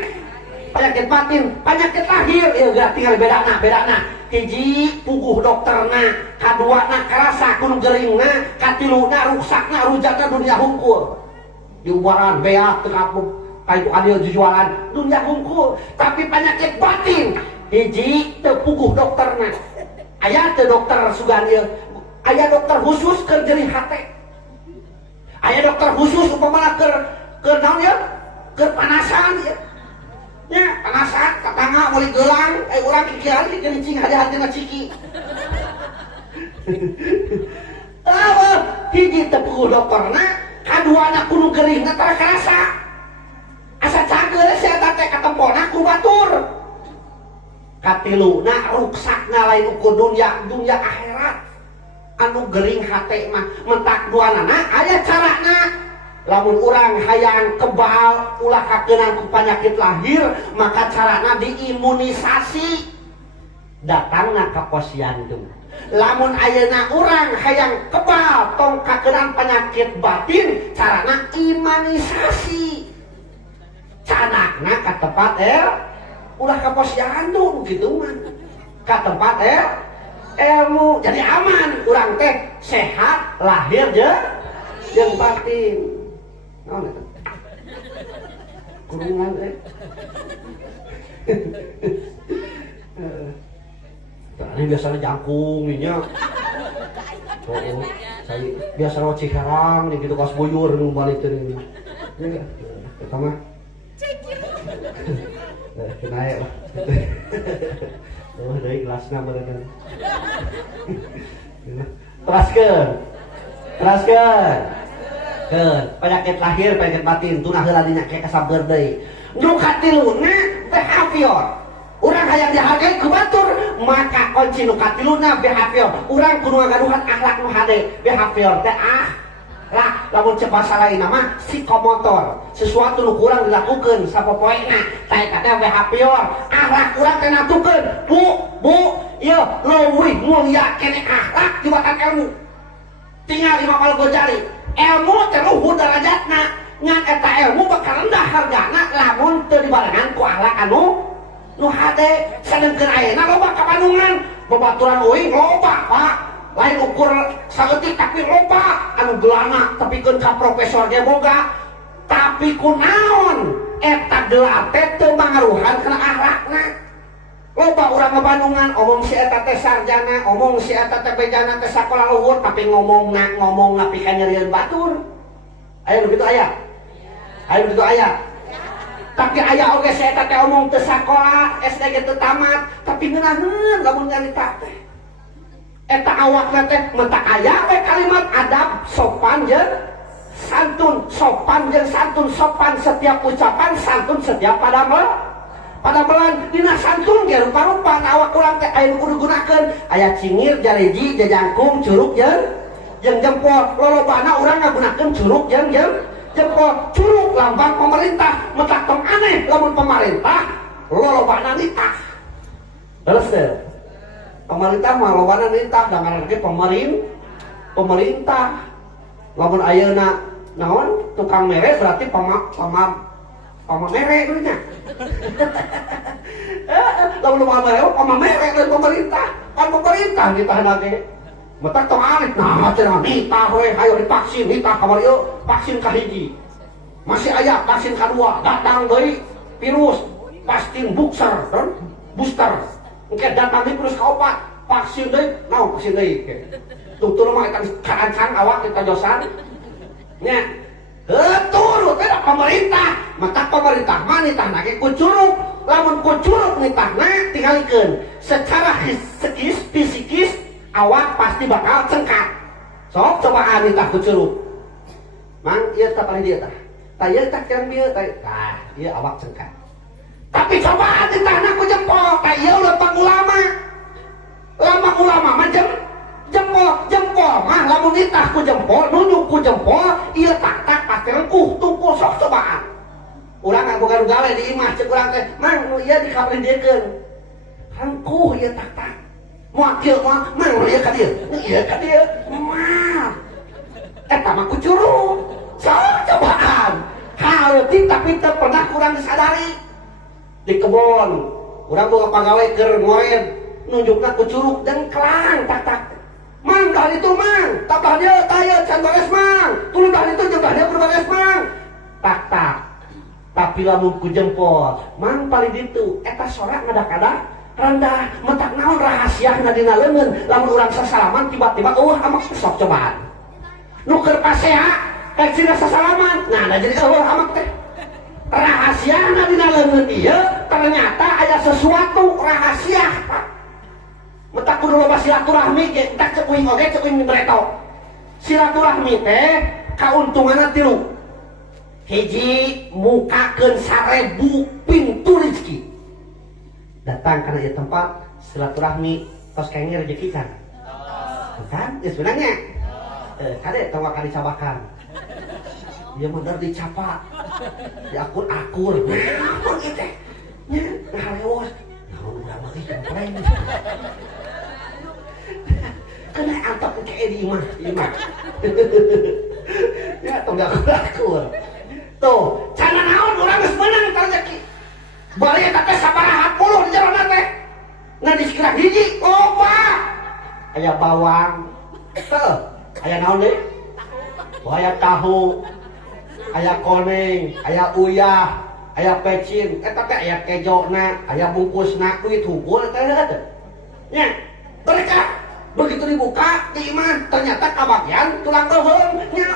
batin penyakit lahir ieu geus tinggal bedana hiji puguh dokterna kaduana karasa kudu geuringna katiluna ruksakna rujatna dunia hungkul diubaran beak terapuk kaitu adil jualan dunia hungkul tapi penyakit batin hiji teu puguh dokterna aya teu dokter sugan ieu aya dokter khusus keur nyeri hate aya dokter khusus upamana keur naon ieu keur panasan ieu nya panasan katangga meuli geulang urang kikiran geuning hati-hatina ciki hiji teu puguh dokterna kaduana kudu geuringna tara karasa asa cageus eta teh katempona ku batur katiluna ruksakna lain ukur dunya akhirat anu geuring hate mah mentak duanana aya carana lamun urang hayang kebal ulah kakeunang ku penyakit lahir maka carana diimunisasi datangna ka posyandu lamun ayeuna urang hayang kebal tong kakeunang penyakit batin carana imunisasi canakna ka tempat ulah ka posyandu kitu mah ka tempat ilmu jadi aman urang teh sehat lahir jeung batin naon eta kurungan ini biasanya jangkung nya saya biasa rawat Cikarang nih gitu pas buyur nu balik teh ini pertama naik lah dari kelasnya beneran teraskeun penyakit lahir penyakit batin tunah heula dinya kayak kasabeur deui nu katiluna behavior urang hayang dihargai ku batur maka kunci nu katiluna behavior urang kudu ngagaduhan akhlak nu hade behavior teh lah lamun cek bahasa lain mah psikomotor sesuatu nu kurang dilakukeun sapopoena teh kata behavior akhlak urang teh natukeun bu ieu leuwih mulia keneh akhlak tibatan ilmu tinggal Imam Al-Ghazali ilmu teh luhur derajatna ngan eta ilmu bakal rendah hargana lamun teu dibarengan ku akhlak anu nu hade sadengkeun ayeuna loba ka Bandungan babaturan uing loba Pak lain ukur saeutik tapi loba anu geulana tepikeun ka profesor ge boga tapi kunaon eta geula teh teu mangaruhan kana akhlakna. Loba urang ngebandungan omong si eta teh sarjana, omong si eta teh bejana teh sakola luhur tapi ngomong pika nyerieun batur. Aya begitu aya? Aya begitu aya? Tapi aya oge si eta teh omong teu sakola, SD teu tamat, tapi ngeunaheun lamun nyarita teh. Eta awakna teh mentak aya we kalimat adab, sopan jeung santun, sopan jeung santun, sopan setiap ucapan, santun setiap padamelan. Dina santun ge rupa-rupa awak urang teh aya nu kudu gunakeun, aya cingir, jareji, jajangkung, curug jeung jempol. Lolobana urang ngagunakeun curug jeung jempol. Curug lambang pemerintah, mentak tong aneh lamun pemerintah lolobana nitah. Terus teh pemerintah mah lolobana nitah dangaran ge pemerintah. Lamun ayeuna naon tukang mere berarti pamamere dunya. Lamun pamamere dari pemerintah, kan pemerintah ditahna ge. Metak tong alit, nah cenah nitah we hayo divaksin, nitah kamar ieu vaksin kahiji. Masih aya vaksin kadua, datang deui virus, vaksin booster. Engke datang deui virus kaopat, vaksin deui, naon vaksin deui ke. Tutur mah eta karancang awak kita josan. Nya, turut eta pemerintah, mata pemerintah mah nitahna ge ku curug. Lamun ku curug nitahna tingalikeun secara fisikis awak pasti bakal cengkat. Sok cobaan nitah ku curug. Mang ieu tah paling dieu tah. Tah ieu tah kirang bieu tah. Tah, ieu awak cengkat. Tapi cobaan nitahna ku jempol, tah ieu leumpang ulama. Lambang ulama mah jempol mah lamun nitah ku jempol, nunjuk ku jempol, ieu tak pasti rengkuh tungkul sok cobaan. Urang boga gawe di imah ceuk urang teh, mang nu ieu dikabridiekeun. Rengkuh ieu tak. Moal kieu mah mang ieu ka dieu. Ieu ka dieu. Mah. Eta mah ku curug. Sok cobaan. Haleutik tapi teu pernah kurang disadari. Di kebon, urang boga pagawe keur ngoen, nunjukna ku curug dengklang tak. Mang dah itu mang, tabah dia taya can beres mang, tuluy dah itu jeung dah dia kudu beres mang. Tak. Tapi lamun ku jempol, mang paling ditu eta sorak ngadak-adak rendah, mentak naon rahasiana dina leungeun. Lamun urang sasalaman tiba-tiba amak sok cobaan. Nu keur pasea, cina sasalaman. Nah, da jadi amak teh. Rahasiana dina leungeun ieu ternyata aya sesuatu rahasia. Mentak kudu loba silaturahmi ge entak cek uing oge cek uing breto. Silaturahmi teh kauntunganna 3. Hiji, mukakeun 1000 pintu rezeki. Datang kana ieu tempat silaturahmi tos kenging rezeki can. Kan? Geus beunang nya. Kade tong ka dicabakan. Ieu mah dar dicapa. Diakur-akur. Naon ieu teh? Nya ngaleos. Naon urang mah ieu komplain. Kena antap ke di imah. Ya tong akur. Tuh, cara naon urang geus meunang rezeki. Bari eta teh sabaraha puluh di jarona teh. Ngan disikirah hiji, loba. Aya bawang. Teu, aya naon deui? Aya tahu. Aya koneng, aya uyah, aya pecin, eta teh aya kejona, aya bungkusna, duit hungkul teh teh. Nya, mereka begitu dibuka di imah ternyata kabagian tulang leuheung nya.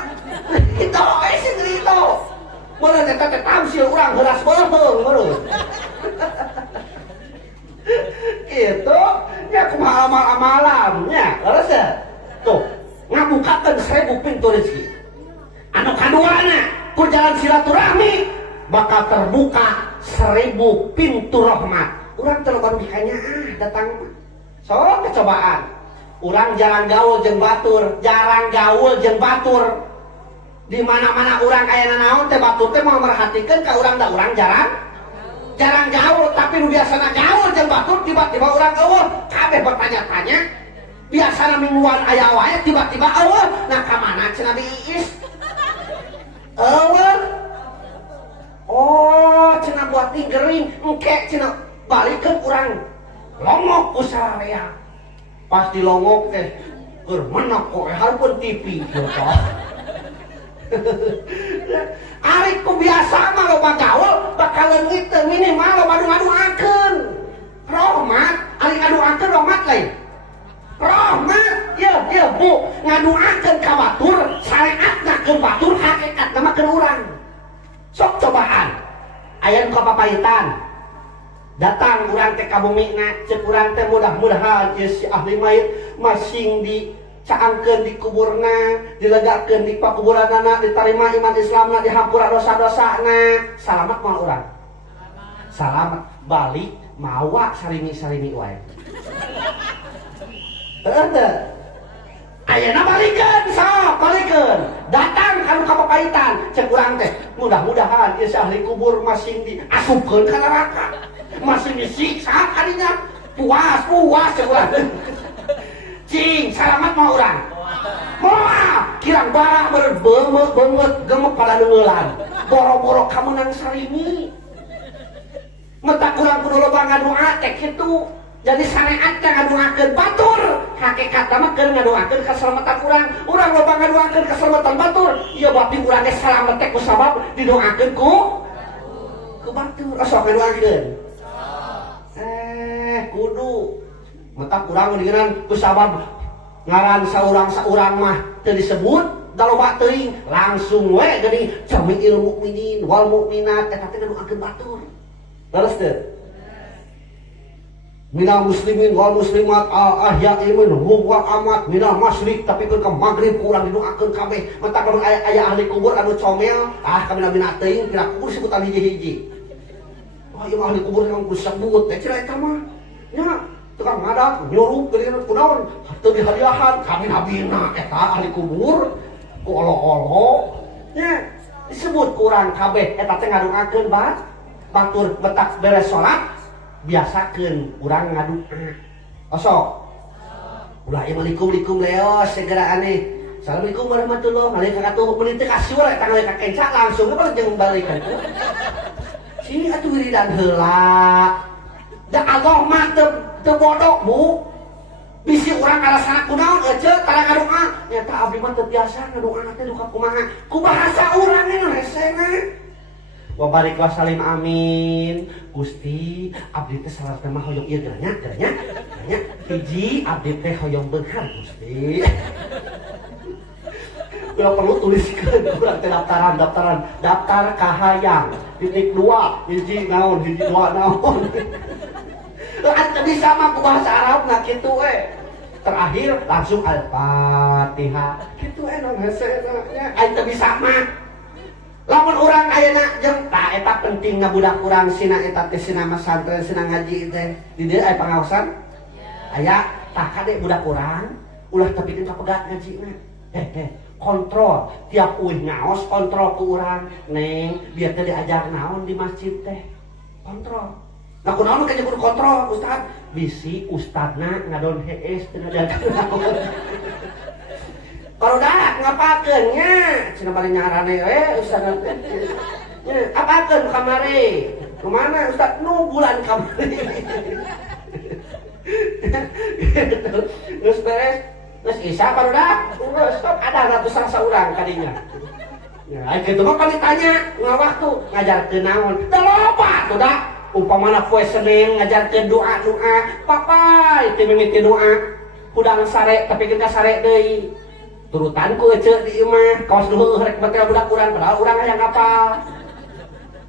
Itu sih cerita. Meureun eta teh tamsil urang heuras beuheung meureun. Kitu nya kumaha amal-amalan nya. Leres ya? Tuh, ngabukakeun 1000 pintu rezeki. Anu kaduana, ku jalan silaturahmi bakal terbuka 1000 pintu rahmat. Urang teu loba dikanya datang sok kecobaan. Urang jarang gaul jeung batur, di mana-mana urang aya naon teh batur teh mau merhatikeun ka urang da urang jarang gaul, tapi nu biasana gaul jeung batur tiba-tiba urang eueuh kabeh bertanya-tanya. Biasana mingguan aya wae tiba-tiba eueuh, nah ka mana cenah Iis? Eueuh. Oh, cenah buat gering, engke cenah balikeun urang longok ku sararea. Pas di longok teh keur menak kok hareupeun TV gitu. Are balik ku biasa mah loba gaul bakal leungit teu minimal loba ngadu-ngaduakeun rahmat ari ngaduakeun rahmat lain rahmat ya bu ngaduakeun ka batur syariatna keun batur hakikatna mah keun urang sok cobaan aya nu kapapaitan datang urang teh ka bumina ceuk urang teh mudah-mudahan ieu si ahli mayit masing di caangkeun di kuburna dilegakeun di pakuburanana ditarima iman Islamna dihampura dosa-dosana salamet moal urang salamet balik mawa sarimi-sarimi wae teu ayeuna balikeun sok balikeun datang anu kapapaitan ceuk urang teh mudah-mudahan ieu si ahli kubur masing diasupkeun ka neraka masing disiksa kadinya puas ceuk urang cing salamat mah urang moal kirang barang beungeut gemuk pada neungelan boro-boro kamunang sarimi mentak urang kudu loba ngadoa teh kitu jadi syariat teh ngadoakeun batur hakikatna mah keur ngadoakeun kaselamatan urang loba ngadoakeun kaselamatan batur ieu bapti urang teh salamet teh kusabab didoakeun ku batur sok ngadoakeun kudu mentak urang geuningan kusabab ngaran saurang mah teu disebut da loba teuing langsung we geuning jami'il mukminin wal mukminat eta teh ngadoakeun batur leres teu minal muslimin wal muslimat al ahya'i minhum wal amat minal masyriq tapi ke maghrib kurang didoakeun kabeh mentak lamun aya ahli kubur anu comel kamina-mina teuing pira kubur sebutan hiji-hiji ieu ahli kubur yang disebut teh cenah eta mah nya tukang ngadak nyuruh geuningan kunaon teu dihadiahan kami nabina eta ahli kubur ku olo-olo nya disebut kurang kabeh eta teh ngadoakeun batur betak beres salat biasakeun urang ngadoa osok ulah ieu malikum leos segera aneh assalamualaikum warahmatullahi wabarakatuh menit teh kasiur eta ngale ka kenca langsung we jeung balikan si atuh wiridan heula da Allah mah teu bodoh bu bisi urang karasana kunaon ceuk tara ngadoa nyata abdi mah teu biasa ngadoa teh duka kumaha ku bahasa urang nu hesena wa barik wa salim amin Gusti abdi teh salat mah hoyong ieu geranya hiji abdi teh hoyong beunghar Gusti udah perlu tuliskeun urang teh daftar kahayang titik 2 hiji naon hiji 2 naon anta bisa mah ku bahasa Arabna kitu we terakhir langsung al-fatihah kitu non hesena nya anta bisa mah lamun urang ayeuna jeung tah eta pentingna budak urang sina eta teh sina masantren sina ngaji teh di dieu aya pangaosan aya tah kade budak urang ulah tepikeun ka pegat ngajina kontrol tiap uih ngaos kontrol ku urang neng biar teh diajar naon di masjid teh kontrol nah kunaon kayaknya kudu kontrol ustad bisi ustadna ngadon hees teu ngajakeun naon kalau dah ngapakeun nya cenah bari nyarane we ustadna teh nya apakeun kamari kemana ustad nu bulan kamari terus beres terus isya baru dah terus ada ratusan saurang kadinya ya kitu mah ditanya nggak waktu ngajarkeun naon da loba tuh dah umpamana poe Senin ngajarkeun doa papai teu mimiti doa kudang sare tapi kita sare deui turutan ku ceuk di imah kaos luhur rek batel budak urang padahal urang hayang hafal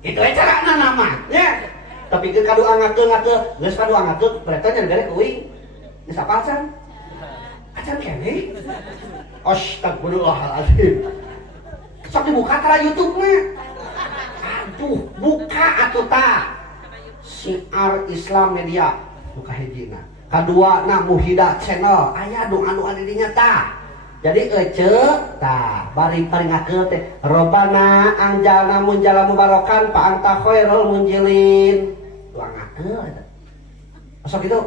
kitu we carana nama nya tapi ke kadu angakeun geus kadu angakeun berarti nya gare kuing geus apal can acan kene astagfirullahaladzim sok dibuka tara YouTube mah aduh buka atuh tah Syiar Islam Media buka hijina kadua na Muhida channel aya doa-doa di dinya tah jadi eceuk tah bari ngakeun teh Robbana anjalna munjala mubarakan fa anta khairul munjilin doa ngakeun eta sok kitu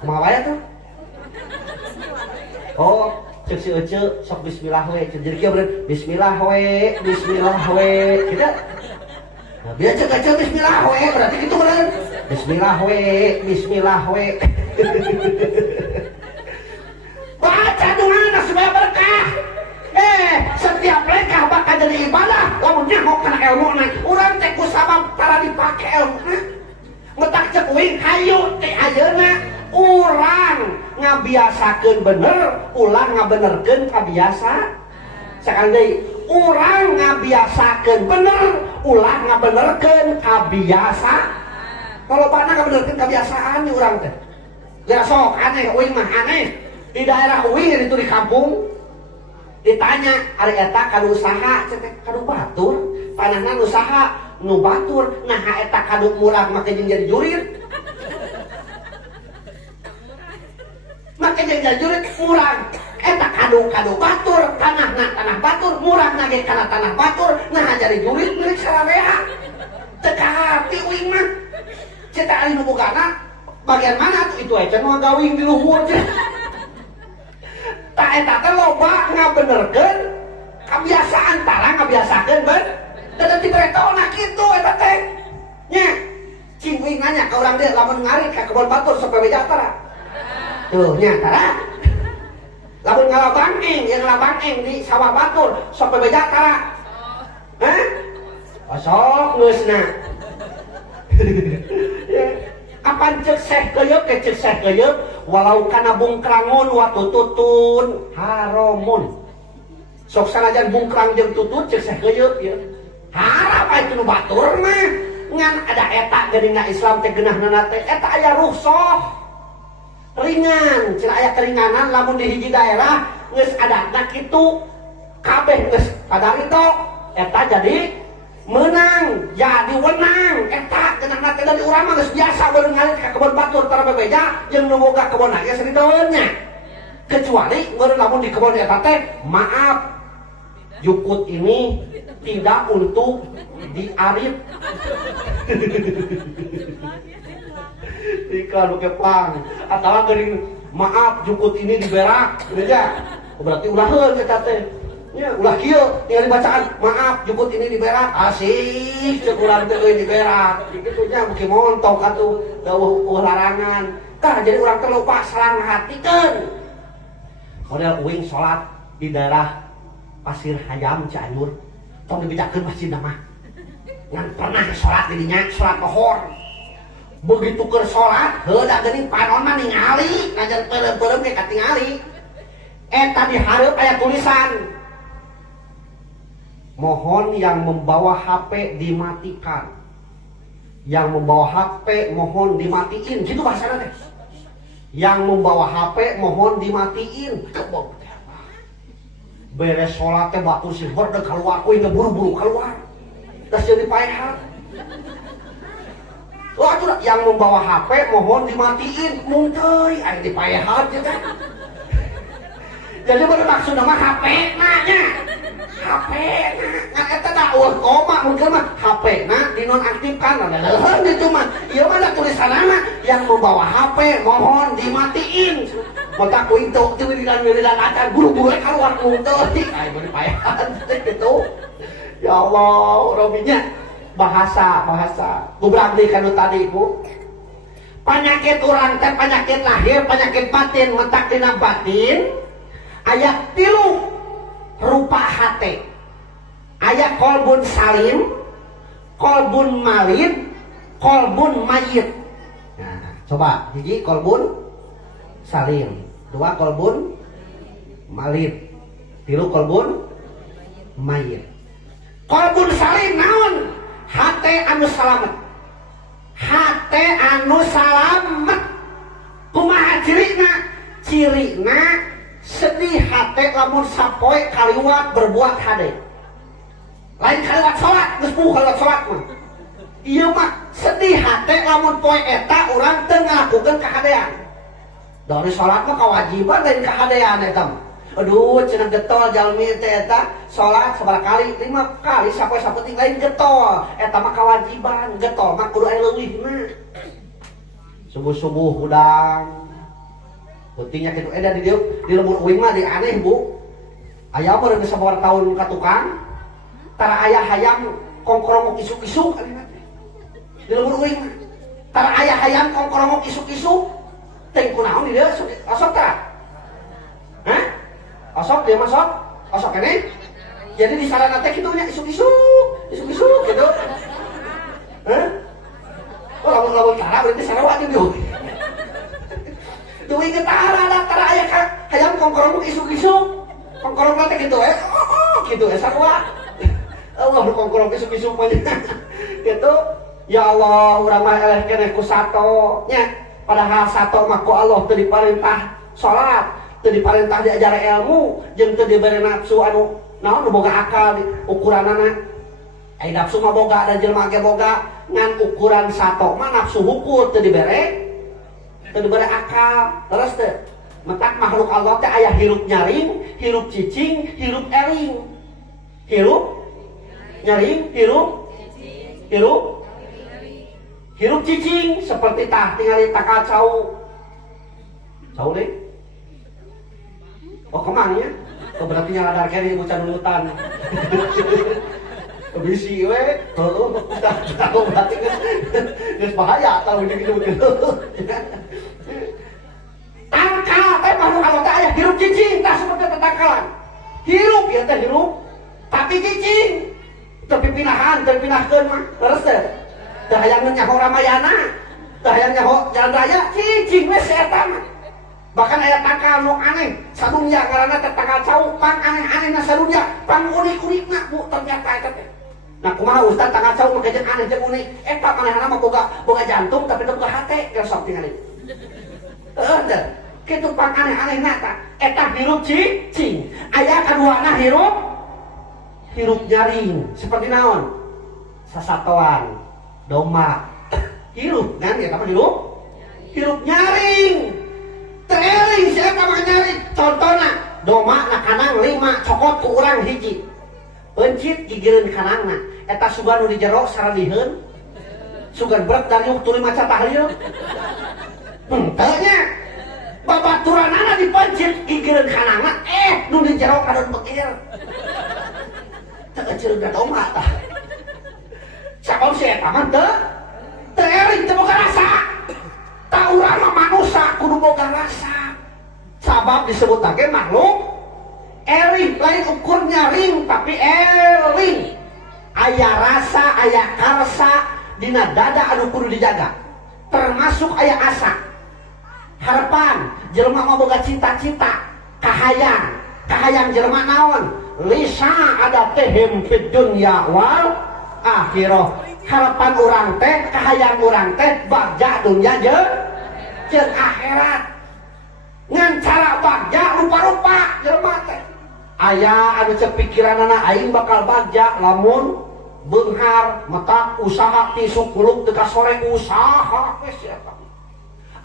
kumaha wae tuh oh cek si eceuk sok bismillah we jadi kieu bener bismillah we kitu nah, biar cek bismillah we berarti gitu kan bismillah we baca doa supaya berkah setiap lekah bakal jadi ibadah lamun nyaho ngabiasakeun bener ulah ngabenerkeun kabiasa. Sekali deui, urang ngabiasakeun bener ulah ngabenerkeun kabiasa. Kalau pana ngabenerkeun kabiasaan di urang teh. Ya sok aneh uing mah aneh. Di daerah uing itu di kampung ditanya ari eta kanu usaha cetek kanu batur, tanahna usaha nu batur, nah eta kanu murah make jeung jadi jurit. Make jeung jadi jurit murah. Eta kanu batur, tanah batur, murah nage kana tanah batur, nah jadi jurit milik sarabeha. Teu kahati uing mah. Cetak ari nu bogana bagian mana tuh itu aja mah gawing di luhur teh. Tak eta teh loba ngabenerkeun kabiasaan tara ngabiasakeun ben. Dan dibretona kitu eta teh. Nya, cing uing nanya ka urang dia lamun ngarit ka kebon batur sampai beja tara. Tuh nya tara. Lamun ngalabang eng, yang ngalabang eng di sawah batur sampai beja tara. Hah? Pasok geusna. Kapan cek seh keuyeuk ke cek seh keuyeuk walau kana bungkrangun wa tututun haramun. Sok sanajan bungkrang jeung tutut cek seh keuyeuk ieu. Harap aya nu batur mah ngan ada eta geuningan Islam teh geunahna teh eta aya rukhsah. Ringan, cenah aya keringanan lamun di hiji daerah geus adatna kitu kabeh geus padarito eta jadi menang jadi wenang eta geunahna teh dari urang mah geus biasa beunang ngalit ka kebon batur tara bebeja jeung nu boga kebon aya saritaeun nya. Kecuali meureun lamun di kebon eta teh maaf jukut ini tidak untuk diarit. Iklan oke pang atawa geuning maaf jukut ini diberak beja. Berarti ulaheun eta teh. Ya, ulah kieu tinggal bacaan maaf jukut ini diberak asih ceuk urang teh euy diberak kitu nya mugi montok atuh dawuh larangan tah jadi urang teh lupa sareng hatikeun model uing salat di daerah Pasir Hayam Cianjur tong dibejakeun masjidna mah ngan pernah salat di dinya salat lohor begitu keur salat heuda geuning panonna ningali ngajar peureum-peureum ge katingali eta di hareup aya tulisan mohon yang membawa HP dimatikan. Yang membawa HP mohon dimatiin. Gitu bahasanya teh. Yang membawa HP mohon dimatiin. Kebon teh. Beres salat teh batu sihor deuk keluar euy buru-buru keluar. Terus jadi paehan. Oh, atuh yang membawa HP mohon dimatiin. Mung teuy aya di paehan teh. Jadi bermaksud nama HP nanya. HP na eta da koma mungkin mah HP na dinonaktifkan ada leuheun itu mah ieu mah ada tulisanana yang membawa HP mohon dimatiin mata ku itu wiridan acan buru-buru keluar muntah ai bari paehan kitu ya Allah robinya bahasa gubrang deui kanu tadi Bu penyakit urang teh penyakit lahir penyakit batin mentak dina batin aya 3 rupa hati aya kolbun salim kolbun malid kolbun mayit. Nah, coba hiji kolbun salim 2 kolbun malid 3 kolbun mayit. Kolbun salim naon? Hati anu salamet hati anu salamet kumaha cirina sedih hati lamun sapoe kaliwat berbuat hade lain kaliwat sholat geus puguh kaliwat sholat mah ieu mah sedih hati lamun poe eta urang teu ngalakukeun kahadean dari sholat mah kewajiban dan kahadean eta mah aduh cenah getol jalmi teh eta sholat sabaraha kali 5 kali sapoe sapenting lain getol eta mah kewajiban getol mah kudu aya leuwihna subuh-subuh udang buktinya gitu di lembur uing mah di aneh Bu aya apa geus sabaraha taun ka tukang tara aya hayam kongkrongok isuk-isuk di lembur uing mah tara aya hayam kongkrongok isuk-isuk teh kunaon di dieu osok tara hah osok dia masuk osok kene jadi di sarana teh kitu nya isuk-isuk gitu hah oh lamun tara berarti sarawa di dieu duwi getara da tara kongkorong isuk-isuk. Kongkorong teh gitu gitu sarua. Allah kongkorong isuk-isuk mah. Gitu. Ya Allah, urang mah eleh keneh ku sato nya. Padahal sato mah ku Allah teu diparentah salat, teu diparentah diajar ilmu, jeung teu dibere nafsu anu naon nu boga akal ukuranana. Ai nafsu mah boga dan jelema ge boga, ngan ukuran sato mah nafsu hukur teu dibere akal. Terus teh mentak makhluk Allah teh aya hirup nyaring, hirup cicing, hirup eling. Hirup nyaring, hirup cicing seperti tah tingali takal cau deh. Oh kemangnya? Oh berarti nyala kene bucan nunutan. Bisi we, tahu berarti geus bahaya tahu gitu. Tangkal teh makhluk Allah teh aya hirup cicing tah seperti tangkalan. Hirup ya teh hirup, tapi cicing. Tapi pinahan, terpinahkeun mah. Terus teh teu hayang nyaho Ramayana, teu hayang nyaho Jalan Raya, cicing we si eta mah. Bahkan aya tangkal nu aneh, sadunya ngaranna teh tangkal cau, pang aneh-anehna sadunya, pang unik-unikna bu ternyata eta teh. Nah kumaha ustaz tangkal cau mah jeung aneh jeung unik, eta manehna mah boga jantung tapi teu boga hate, geus sok tingali. Teh kitu pang aneh-anehna tah, eta hirup cicing. Aya kaduana hirup nyaring seperti naon sasatoan domba hirup kan ya apa hirup nyaring tereling siapa mah nyaring contohna domba na kanang 5 cokot ku urang hiji encit gigireun kanangna eta sugan nu di jero saradiheun sugan berat dari uktu 5 tahlil teu nya babaturanana dipencit gigireun kanangna nu di jero kadon bekir kecil udah domba tah. Sabab si eta mah teu ering teu boga rasa. Ta urang mah manusia kudu boga rasa. Sabab disebutake makhluk ering lain ukur nyaring tapi ering. Aya rasa, aya karsa dina dada anu kudu dijaga. Termasuk aya asa. Harapan jelema mah boga cita-cita, kahayang jelema naon? Lisa ada tehim fid dunya wal akhirah. Harapan urang teh kahayang urang teh bagja dunya jeung akhirat. Ngan cara bagja rupa-rupa jelema teh. Aya anu cek pikiranana aing bakal bagja lamun beunghar metak usaha ti sukuluk teu ka sore usaha geus eta.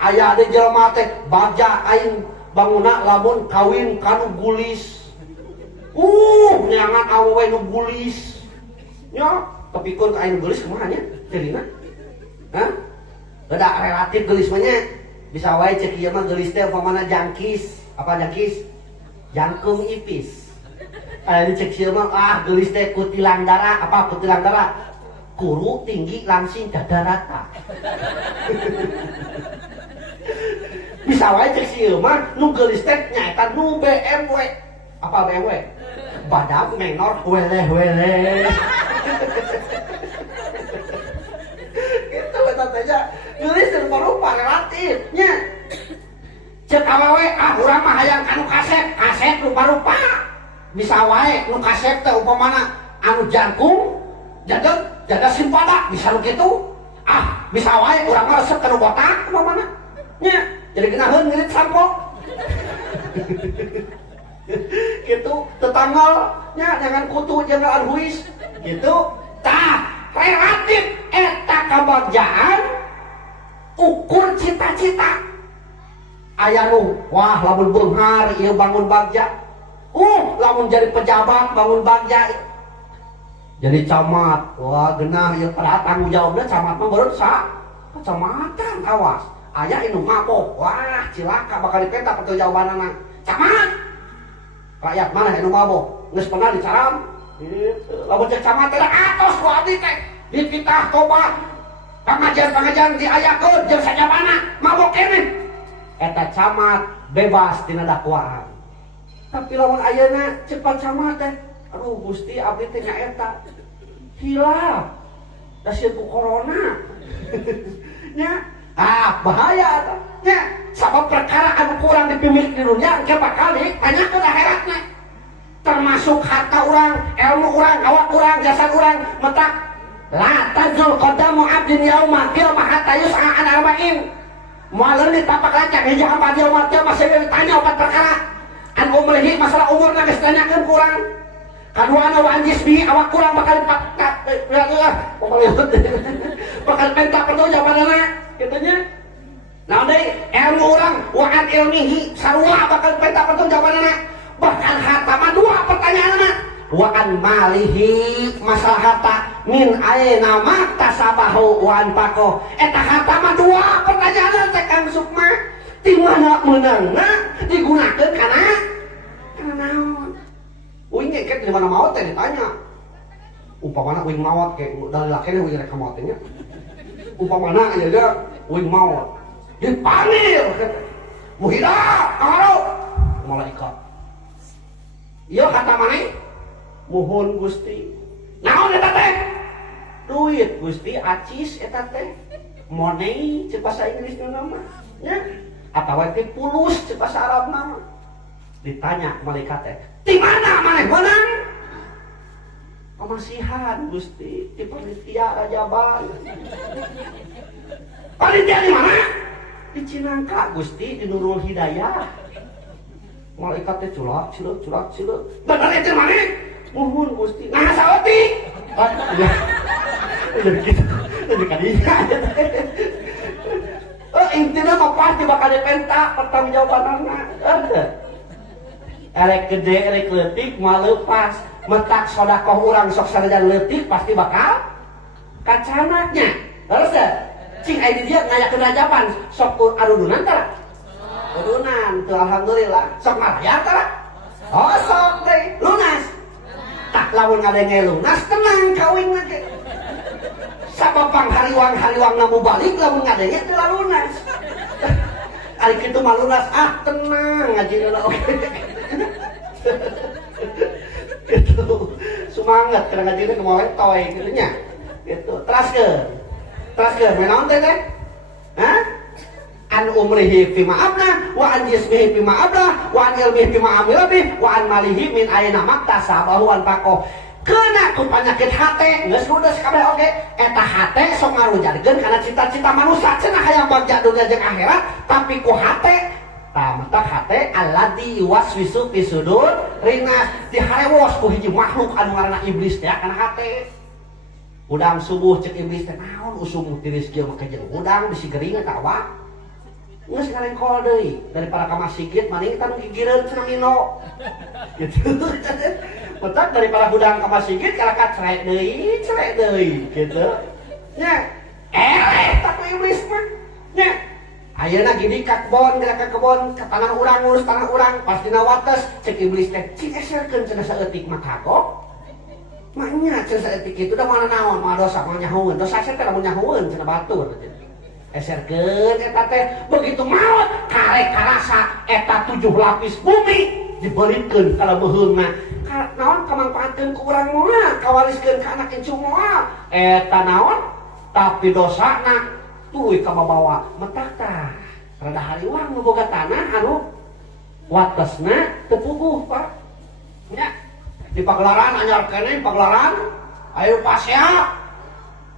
Aya ade jelema teh bagja aing banguna lamun kawin kanu gulis. Nyangan awewe nu gulis. Nya, kepikun ka anu gulis kumaha nya? Cerina? Hah? Beda relatif gelis mah nya. Bisa wae cek ieu mah gelis teh upamana jangkis. Apa jangkis? Jangkeum ipis. Anu cek ieu mah gelis teh kutilang darah. Apa kutilang darah? Kuru tinggi langsing dada rata. Bisa wae cek ieu mah nu gelis teh nyaeta nu BMW. Apa BMW? Badak menor wele gitu betanya gelis rupa-rupa relatifnya cek awewe urang mah hayang anu kaset rupa-rupa bisa wae nu kaset teh upamana anu jangkung jaga simpada bisa nu kitu bisa wae urang mah resep kana botak upamana nya jadi geunaheun ngirit sampo gitu tetanggalnya jangan kutu jangan arhuis gitu tah relatif eta kabagjaan ukur cita-cita aya nu wah lamun beunghar ieu bangun bagja lamun jadi pejabat bangun bagja jadi camat wah geunah ieu padahal tanggung jawabna camat mah baru kecamatan awas aya inu mabok wah cilaka bakal dipenta pertanggungjawabanana camat rakyat mana anu mabok geus pernah dicaram lamun cek camat teh atos ku abdi teh dipitah tobat pangajian diayakeun jeung sajabana mabok keneh eta camat bebas tina dakwaan tapi lamun ayeuna cepat camat teh aduh Gusti abdi teh nyaeta hilaf dasieun ku corona nya bahaya nya sabab perkara anu kurang dipimik di dunia engke bakal ditanyakeun akhiratna termasuk harta orang, ilmu orang, awak orang, jasad orang, metak la tazul qadamu abdin yauma qiyamah hatta yus'a an arba'in moal di tapak lancak hiji hamba di yaumul qiyamah masih ditanya 4 perkara an umrihi masalah umurna geus ditanyakeun ku urang kaduana wa an jismi awak urang bakal bakal minta pertanyaanna kitu nya nah deui ilmu urang wa an ilmihi sarua bakal minta pertanyaanna bahkan harta mah 2 pertanyaanna wa an malihi masalah harta min aina maktasabahu wa anfaqo eta harta mah 2 pertanyaanna teh Kang Sukma di mana meunangna digunakeun kana naon uing ge di mana maot teh ditanya upamana uing maot ke dari laki uing rek maot nya upamana aya ge uing maot dipanggil muhida karo malaikat ieu kata maneh muhun Gusti naon eta teh duit Gusti acis eta teh money cek bahasa Inggris nama nya atawa teh pulus cek bahasa Arab nama ditanya malaikat teh di mana maneh beunang pamasihan Gusti di panitia Rajaban panitia di mana di Cinangka Gusti di Nurul Hidayah malaikat teh culak cileuk bener eta maneh muhun Gusti nah saeutik udah gitu udah kadinya intinya mah pasti bakal dipentak pertanggungjawabanna erek gede erek leutik moal leupas mentak sedekah urang sok sanajan leutik pasti bakal kacanaknya terus ya cing aya di dia ngayakeun rajaban sok arudunan tara urunan tuh alhamdulillah sok marayar tara oh sok teh lunas tak lamun ngadenge lunas tenang kawin ge sababang hariwang namu balik lamun ngadenge teu lunas ari kitu mah lunas tenang ngajina oke gitu semangat karena ngajina kemarin toy gitu nya gitu teraskeun menaon teh hah an umrihi fi ma'abna wa an jismihi fi ma'abna wa an ilmihi fi ma'amila bih wa an malihi min aina maktasabahu an faqo keuna ku panyakit hate geus ludes kabeh oge eta hate sok ngarujarkeun kana cita-cita manusia cenah hayang bagja dunia jeung akhirat tapi ku hate mata hate alladzi yuwaswisu fi sudur rinas diharewos ku hiji makhluk anu ngaranna iblis teh kana hate udang subuh cek iblis teh naon usum ti rezeki mah jeung udang bisi gering eta wa geus ngarengkol deui daripada ka masjid maning kita nu gigireun cenah mino gitu betak daripada budang ka masjid kalakat cerek deui gitu nya tak iblis mah nya ayeuna gini ka kebon gerak ka kebon ka tanah urang ngurus tanah urang pas dina wates cek iblis teh cing eserkeun cenah saeutik mah kagok maknya cenah saeutik kitu da mana naon mah dosa mah nyahoeun dosa teh lamun nyahoeun cenah batur eserkeun eta teh begitu maot karek karasa eta 7 lapis bumi dibelikeun ka leuweungna naon kamangpaatkeun ku urang moal kawariskeun ka anak incu moal eta naon tapi dosana tuluy ka bawa metak tah rada hariwang nu boga tanah anu watesna teu puguh Pak nya di Pagelaran anyar keneh Pagelaran aya pasea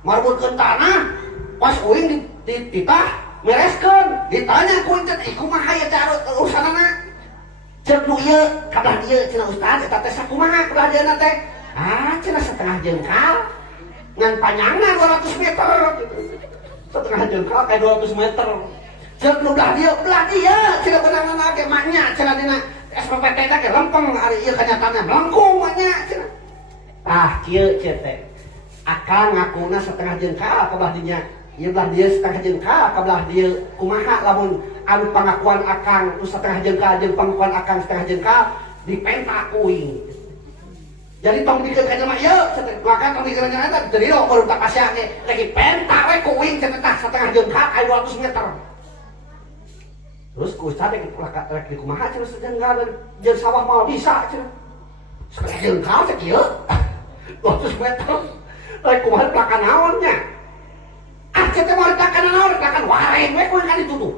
marbutkeun tanah pas uing dititah mereskeun ditanya ku intet kumaha ya cara urusanana cek nu ieu kadah dieu cenah ustad eta teh sakumaha kadah dieu teh cenah setengah jengkal ngan panjangna 200 meter gitu setengah jengkal kayak 200 meter cek nu belah dieu cenah benangna ge maknya cenah dina SPPT teh ge lempeng ari ieu kanyataanna melengkung maknya cenah kieu teh akal ngakuna setengah jengkal kebelah dinya ieu belah dieu setengah jengkal kebelah dieu kumaha lamun anu pangakuan akang terus setengah jengkal jeung pangakuan akang setengah jengkal dipentak kuing jadi tong dikeun ka jelema ieu maka tong dikeun ka eta jadi lo baru tak kasih ge lagi pentak we kuing cenah setengah jengkal aya 200 meter terus ku ustad rek kumaha cenah setengah jeung sawah mah bisa cenah setengah jengkal teh kieu 200 meter rek kumaha plakan naonnya kita mau retakan naon retakan wareng we kudu kan dituduh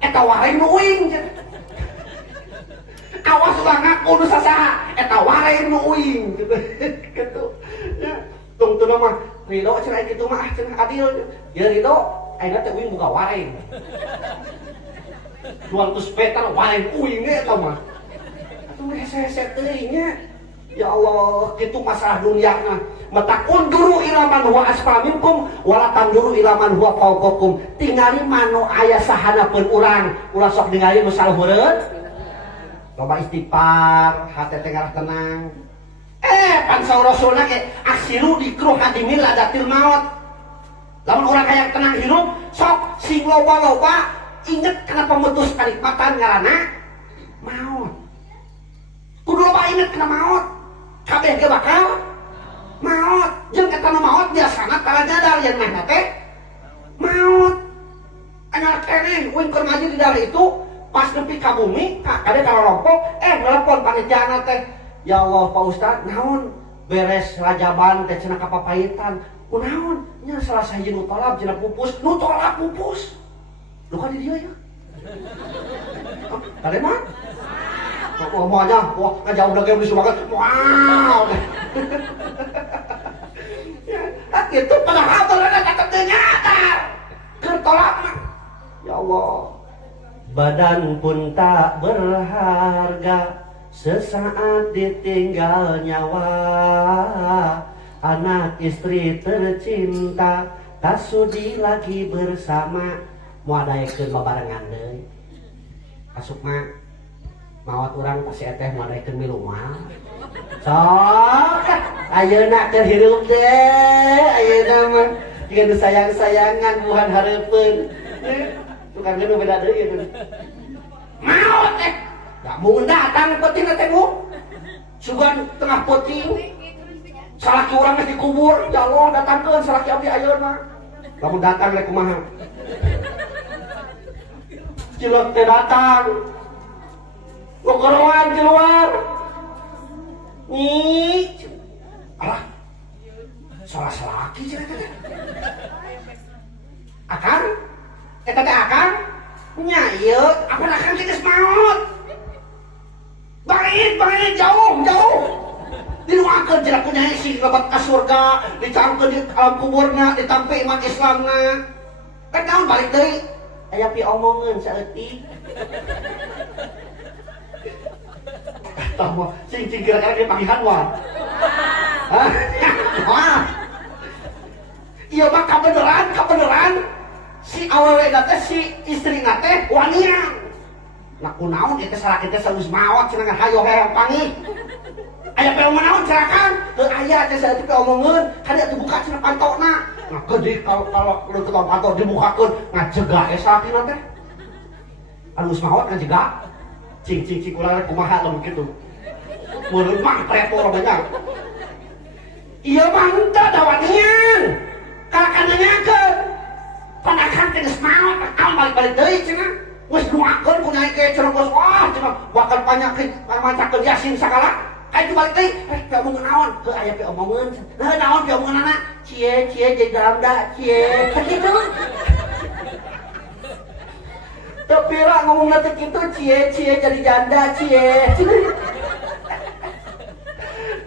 eta wareng nu uing awas ulah ngaku nu sasaha eta wareng nu uing gitu ya tungtu mah Ridho cenah kitu mah cenah adil ya Ridho ayeuna teh uing buka wareng 200 meter wareng uing eta mah atuh hese-hese teuing nya ya Allah kitu masalah dunyana mata unduru ilaman huwa asfala minkum wala tanduru ilaman huwa fawqakum tingali manu aya sahanapeun urang ulah sok ningali nu saluhureun loba istighfar hate teh ngarah tenang pan saur rasulna ge asiru dikruh hadimil adatil maut lamun urang hayang tenang hirup sok sing loba-loba inget kana pemutus kanikmatan ngaranna maut kudu loba inget kana maut kabeh ge bakal maut jeung eta nu maut biasana tara nyadar yen mah teh maut anyar keneh uing keur maju di daerah itu pas nepi ka bumi kade kalorompok nelpon panitiana teh ya Allah Pak Ustad naon beres rajaban teh cenah kapapaitan kunaon nya salah sahiji nu tolap cenah pupus nu tolap pupus lu kan di dieu ya kade mah ngomongnya, wah ngejauh lagi beli subakan, wow. Itu padahal ternyata kata ternyata kertolak mah. Ya Allah, badan pun tak berharga, sesaat ditinggal nyawa. Anak istri tercinta, tak sudi lagi bersama. Mau ada yang babarengan deh, asup mah. Mawat urang pasti eteh madaikeun milu mah. Sok ayeuna keur hirup teh, ayeuna mah jeung sayang-sayangan buhan hareupeun. Tukang nu beda deui ieu. Maot teh. Da mun datang peuting teh mu. Sugan tengah peuting. Salaki urang geus dikubur, ya Allah datangkeun salaki abdi ayeuna. Lamun datang rek kumaha? Cilok teh datang. Gogorowan keluar nih alah salah laki cenah teh akang eta teh akang nya ieu apa akang geus maot bangit jauh diluangkeun cenah kunaon sing lebat ka surga dicangkeun di alam kuburna ditampe iman Islamna kan naon balik deui aya pi omongeun saeutik tahu sing kira-kira dia panggilan wah iya mah kebeneran si awewe teh si istri teh wanian nah kunaon eta salaki teh saeus maot cenah hayo hayang panggih aya peong naon cerakan teu aya teh saeutik omongeun kada atuh buka cenah pantona nah gede kalau lu teu pantau dibukakeun ngajegak salakina teh alus maot ngajegak cing ulah kumaha lamun kitu mun mah prepo banyak ieu mah henteu da wanian kakak nanyakeun panakan teh geus maot kaon balik-balik deui cenah geus nuakeun ku nyai ke cenah geus wah cenah bakal panyakeun macakeun yasin sagala aya tu balik deui teh omong naon heuh aya teh omongeun heuh naon teh omonganna cie jadi janda cie kitu Tepira ngomong nanti gitu cie jadi janda cie.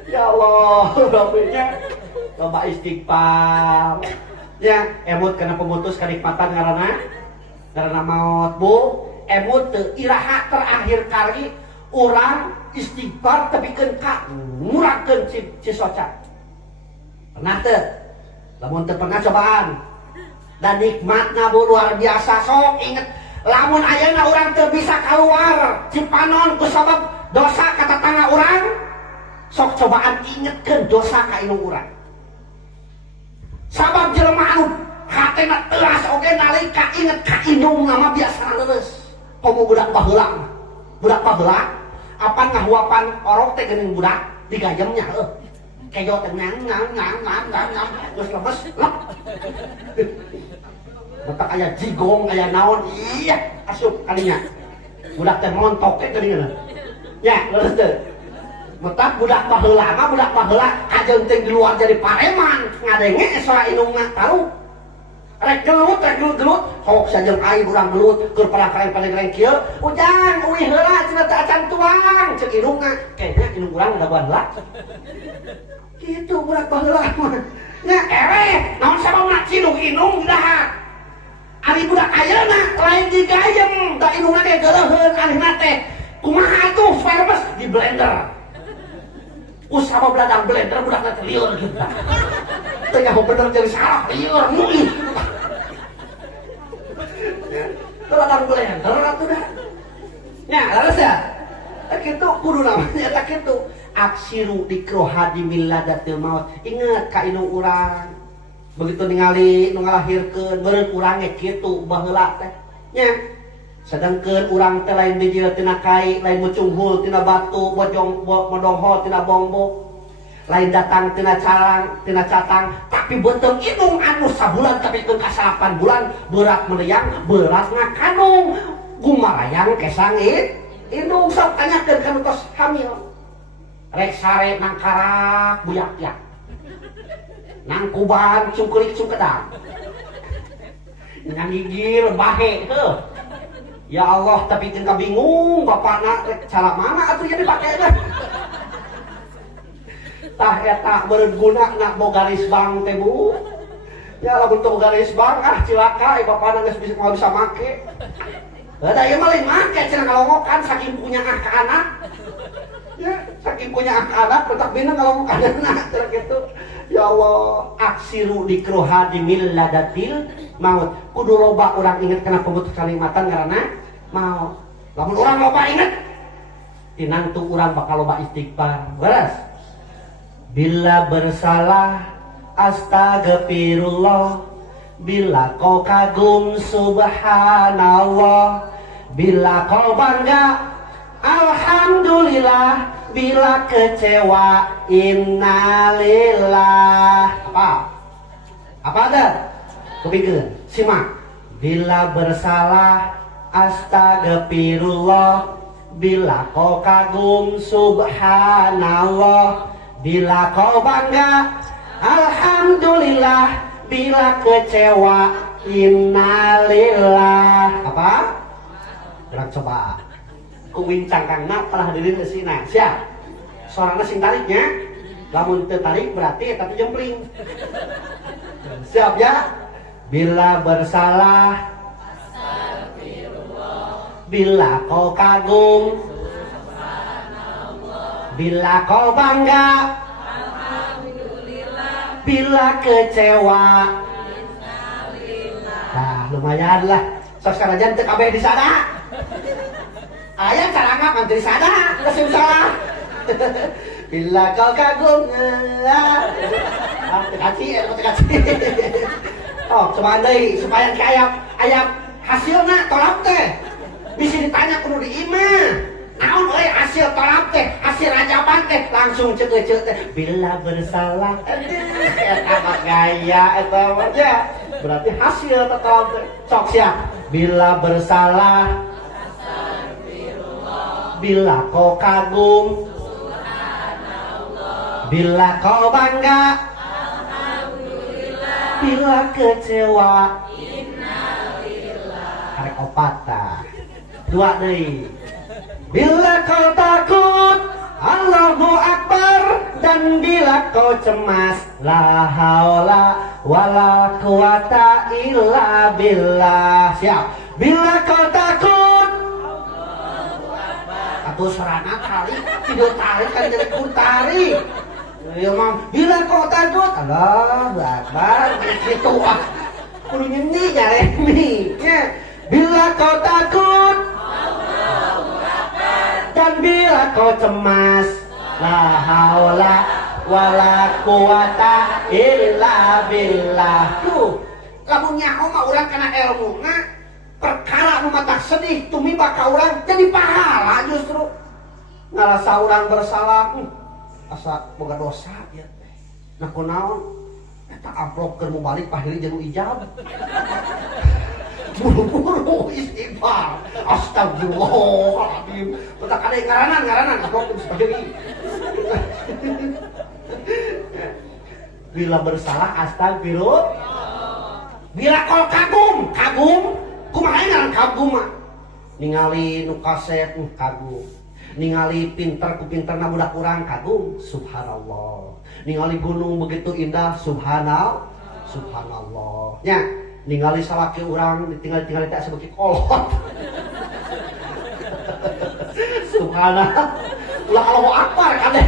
Ya Allah, Rabbnya coba istighfar. Ya, emut kena pemutus kenikmatan karena maut bu. Emut iraha terakhir kali orang istighfar tepikeun ka ngurangkeun cisoca. Pernah teu? Lamun teu pernah cobaan. Dan nikmatna bu luar biasa sok inget. Lamun ayeuna urang teu bisa keluar cipanon ku sabab dosa ka tetangga urang sok cobaan ingetkeun dosa ka indung urang sabab jelema anu hatena teuras oge nalika inget ka indung mah biasa leres komo budak baheula apan ngahuapan orok teh geuning budak digayemnya heuh kejo teh ngang geus lemes lep betak aya jigong aya naon iya asup kalinya budak teh montok teh geuningan nya leres teh betak budak baheula kajeng teh di luar jadi pareman ngadenge soal indungna tahu rek gelut sok saja aing urang gelut keur parang-parang kieu ujang uih heula cenah teu acan tuang ceuk indungna kayaknya indung urang ada baheula kitu budak baheula nya naon sababna cidung indung dahar ari budak ayeuna lain digayem da indungna teh geuleheun alihna teh kumaha atuh supaya lemes di blender usah beladang blender budakna teh lieur gitu tengah bener jadi salah lieur muih beladang blender atuh dah nya laras ya kitu kudu namanya tak kitu aksiru dikroha di miladatil maut inget ka indung urang begitu ningali nu ngalahirkeun beureun urang ge kitu baheula teh nya sedangkeun urang teh lain bijil tina kai lain mucunghul tina batu modongho tina bongbok lain datang tina catang tapi beuteung indung anu sabulan tapi keun ka 8 bulan berat meriang berat ngakandung gumarayang kesang indung sok tanyakeun kana tos hamil rek sare nang karak buyak-yak nang kuban cungkulik cungkedang nang gigir bahe heuh ya Allah tapi teu bingung bapakna rek cara mana atuh jadi pake teh tah eta beureun gunana boga garis bang teh Bu ya lamun teu boga garis bang cilaka bapakna geus bisa make da ieu mah lain make cenah ngalongokan saking punya ka anak ya saking punya anak tetap bina ngalongok anak cenah kitu ya Allah aksiru dikroha di milladatil maut kudu loba urang inget kana pemutus kalimatan karena mau lamun urang loba inget tinantu urang bakal loba istighfar beres bila bersalah astagfirullah bila kau kagum subhanallah bila kau bangga alhamdulillah bila kecewa innalillah apa ada kepikeun simak bila bersalah astagfirullah bila kau kagum subhanallah bila kau bangga alhamdulillah bila kecewa innalillah apa gerak coba kuwincang kangna palah hadirin kesina siap suarana sing tariknya lamun teu tarik berarti eta teh jempling siap ya bila bersalah astagfirullah bila kau kagum subhanallah bila kau bangga alhamdulillah bila kecewa innalillah nah lumayan lah sok sarajan teu kabeh di sana ayah cara ngap mantri sana kesim salah bila kau kagum tekaci oh coba deui supaya ke ayam hasilna tolak teh bisa ditanya kudu di imah naon euy hasil tolak teh hasil rajaban teh langsung ceuk teh bila bersalah eta mah gaya eta mah ya berarti hasil tolak teh sok siap bila bersalah bila kau kagum subhanallah bila kau bangga alhamdulillah bila kecewa innalillah arek opata dua deui bila kau takut Allahu Akbar dan bila kau cemas la haula wala quwata illa billah siap bila kau takut atuh serana tarik tidak tarik kan jadi kutari ya mam bila kau takut Allahu Akbar gitu ah kudu nyanyi jaremi ya bila kau takut Allahu Akbar dan bila kau cemas la haula wala quwata illa billah tuh lamun nyaho mah urang kana ilmu perkara nu matak sedih tumiba ka urang jadi pahala justru ngarasa urang bersalah asa boga dosa ya teh nah kunaon eta amplop keur mubalik pahili jeung ijab buru-buru istighfar astagfirullahaladzim utak ada ngaranan amplop sebagai bila bersalah astagfirullah Bila kol kagum kumaha ngaran kagum mah ningali nu kaset kagum, ningali pinter ku pinterna budak urang kagum, subhanallah. Ningali gunung begitu indah, subhanallah. Nya ningali salaki urang ditinggal-tinggal tak sebeki kolot. Subhanallah. Ulah Allahu Akbar kadeh.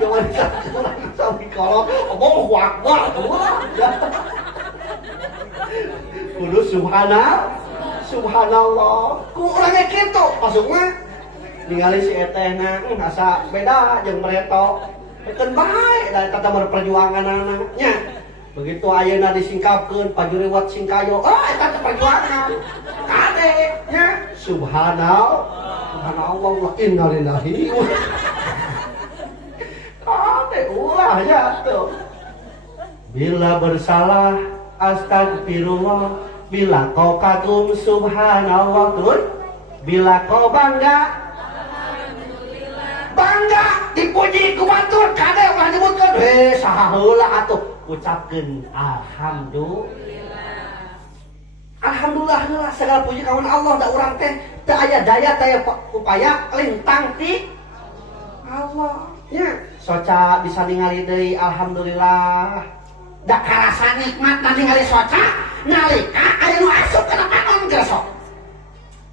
Jangan urang salaki kolot, Allahu Akbar. Kudu subhanallah. Ku urangnya kitu maksudna ningali si etehna asa beda jeung mereto. Beken bae da eta mah perjuanganna nya. Begitu ayeuna disingkapkeun pajuriwat singkayo, eta teh perjuangan. Kade nya subhanallah wa inna lillahi. Kade ulah ya tuh. Bila bersalah astagfirullah, bila kau kagum subhanallah, terus bila kau bangga dipuji ku batur kade ulah nyebutkeun saha heula atuh ucapkeun alhamdulillah heula segala puji kawan Allah da urang teh teu aya daya teu upaya lintang ti Allah nya soca bisa ningali deui alhamdulillah da karasa nikmat ningali soca nalika aya nu asup kana panon geus sok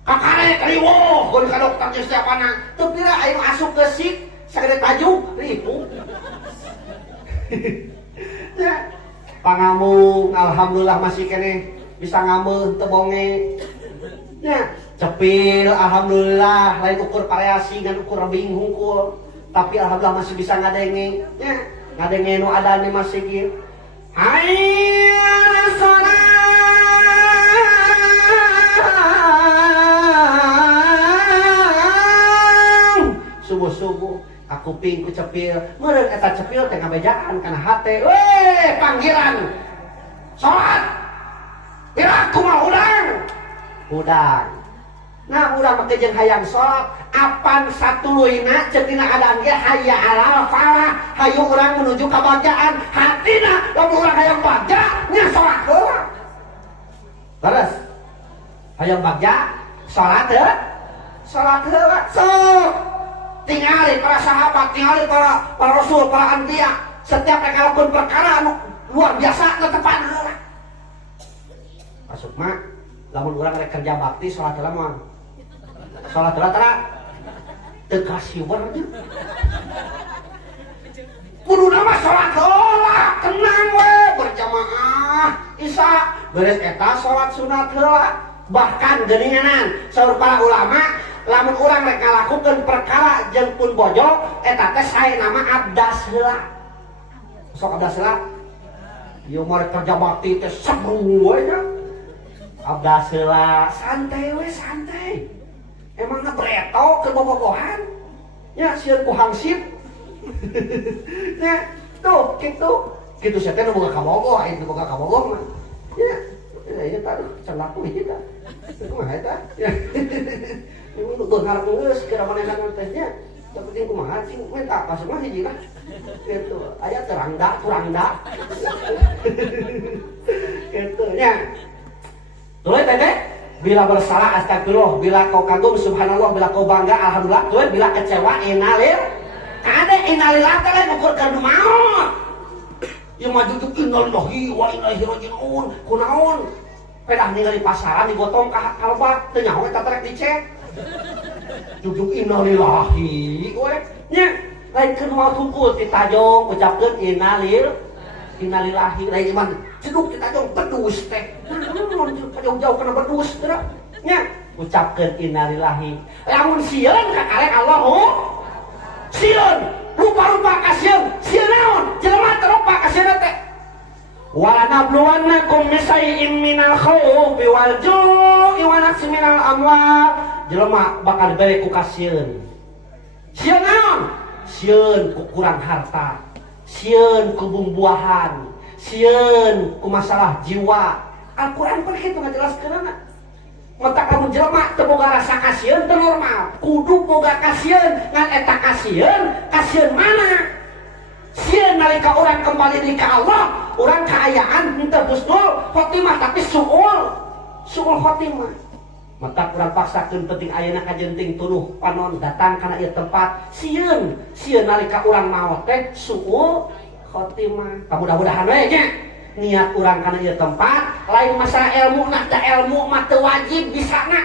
kakare kaliwo gun ka dokter geus siapana teu pira aya nu asup ke sik sagede tajuk ribu. Ya, pangamung alhamdulillah masih kene bisa ngameuh teu bonge. Ya, cepil alhamdulillah lain ukur variasi ngan ukur rebing hungkul, tapi alhamdulillah masih bisa ngadenge. Ya, ngadenge nu adane masih kieu. Hayya salat subuh-subuh kuping ku cepil meureun eta cepil teh ngabejaan kana hate panggilan salat pira kumaha udang nah urang make jeung hayang salat apan satuluyna ceuk dina adaan ge hayya alal falah hayu urang menuju ka bagjaan hatina lamun urang hayang bagja nya salat heula leres hayang bagja salat heula sok tingali para sahabat, tingali para rasul, para anbiya, setiap mereka lakukan perkara luar biasa netepan heula. Masuk mah, lamun urang rek kerja bakti salat heula moal. Salat heula tara teu kasiwer jeung. Kuduna mah salat heula, tenang we berjamaah Isya, beres eta salat sunat heula. Bahkan geuninganan saur para ulama lamun urang rek ngalakukeun perkara jeung pun bojo eta teh sae nama abdas heula. Sok abdas heula. Ieu mah kerja bakti teh seru we nya. Abdas heula santai we santai. Emangna breto keur bobogohan. Nya sieun ku hangsip. Nya tuh kitu. Kitu sia teh nu boga kabogoh, aya nu boga kabogoh mah. Ya, ieu tah can laku ieu tah. Kumaha eta? Ibu nu beungar geus kira manehanna teh nya. Teu penting kumaha cing minta apa semua hiji lah. Kitu. Aya turangda. Kitu nya. Tuluy teh bila bersalah astagfirullah, bila kau kagum subhanallah, bila kau bangga alhamdulillah, tuluy bila kecewa innalillah. Kade innalillah teh lain ukur kana maot. Ieu mah jujuk innalillahi wa inna ilaihi raji'un. Kunaon? Pedah ningali pasaran digotong ka kalba teu nyaho eta rek dicek. Jujuk innalillahi we nya lain keun maot hungkul ti tajong ucapkeun innalillahi lain iman ceduk ti tajong bedus teh naon jauh-jauh kana bedus teh nya ucapkeun innalillahi lamun sieun ka karek Allahu sieun rupa-rupa ka sieun naon jelema teh rupa ka sieun teh wala nabluwannakum bisay'in minal khawfi wal ju'i wa naqsin minal amwal. Jelema bakal dibere ku kasieun. Sieun naon? Sieun ku kurang harta, sieun ku bumbuahan, sieun ku masalah jiwa. Al-Qur'an pun kitu ngajelaskeunna. Mata kamu jelema teu boga rasa kasieun teu normal. Kudu boga kasieun, ngan eta kasieun mana? Sieun nalika orang kembali di ka Allah, orang kaayaan henteu husnul khotimah tapi suul khotimah. Mata kurang paksakeun penting ayeuna kajenting tunuh panon datang kana ieu tempat sieun nalika urang maot teh suul khotimah. Mudah-mudahan we nya niat urang kana ieu tempat lain masalah ilmu nah da ilmu mah teu wajib bisana.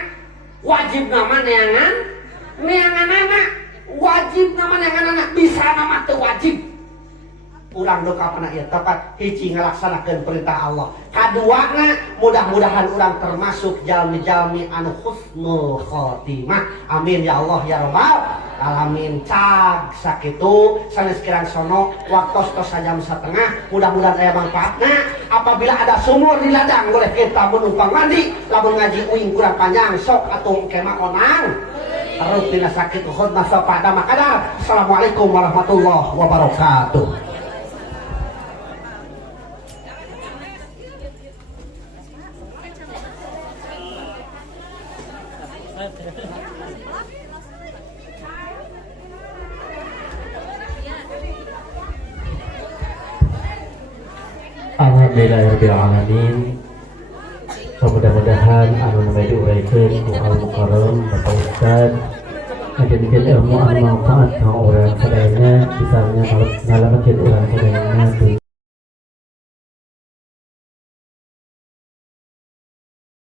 Wajib nama neanganana wajib nama neanganana bisana mah teu wajib. Urang doa kana ieu tempat hiji ngalaksanakeun perintah Allah. Kaduana mudah-mudahan urang termasuk jalmi-jalmi anu husnul khotimah. Amin ya Allah ya rabbal alamin. Cag sakitu sanes kirang sono waktos tos jam setengah. Mudah-mudahan aya manfaatna. Apabila ada sumur di ladang boleh kita menumpang mandi. Lamun ngaji uing kurang panjang sok atuh kema onang. Terus dina sakitu khutbah sapada makadar. Assalamualaikum warahmatullahi wabarakatuh. Alhamdulillahirrahmanirrahim. Mudah-mudahan anu namanya diuraikan ku al-mukarram Bapak Ustad ngajenikeun ilmu anu manfaat ka urang sadayana misalnya kalau ngalamekeun urang sadayana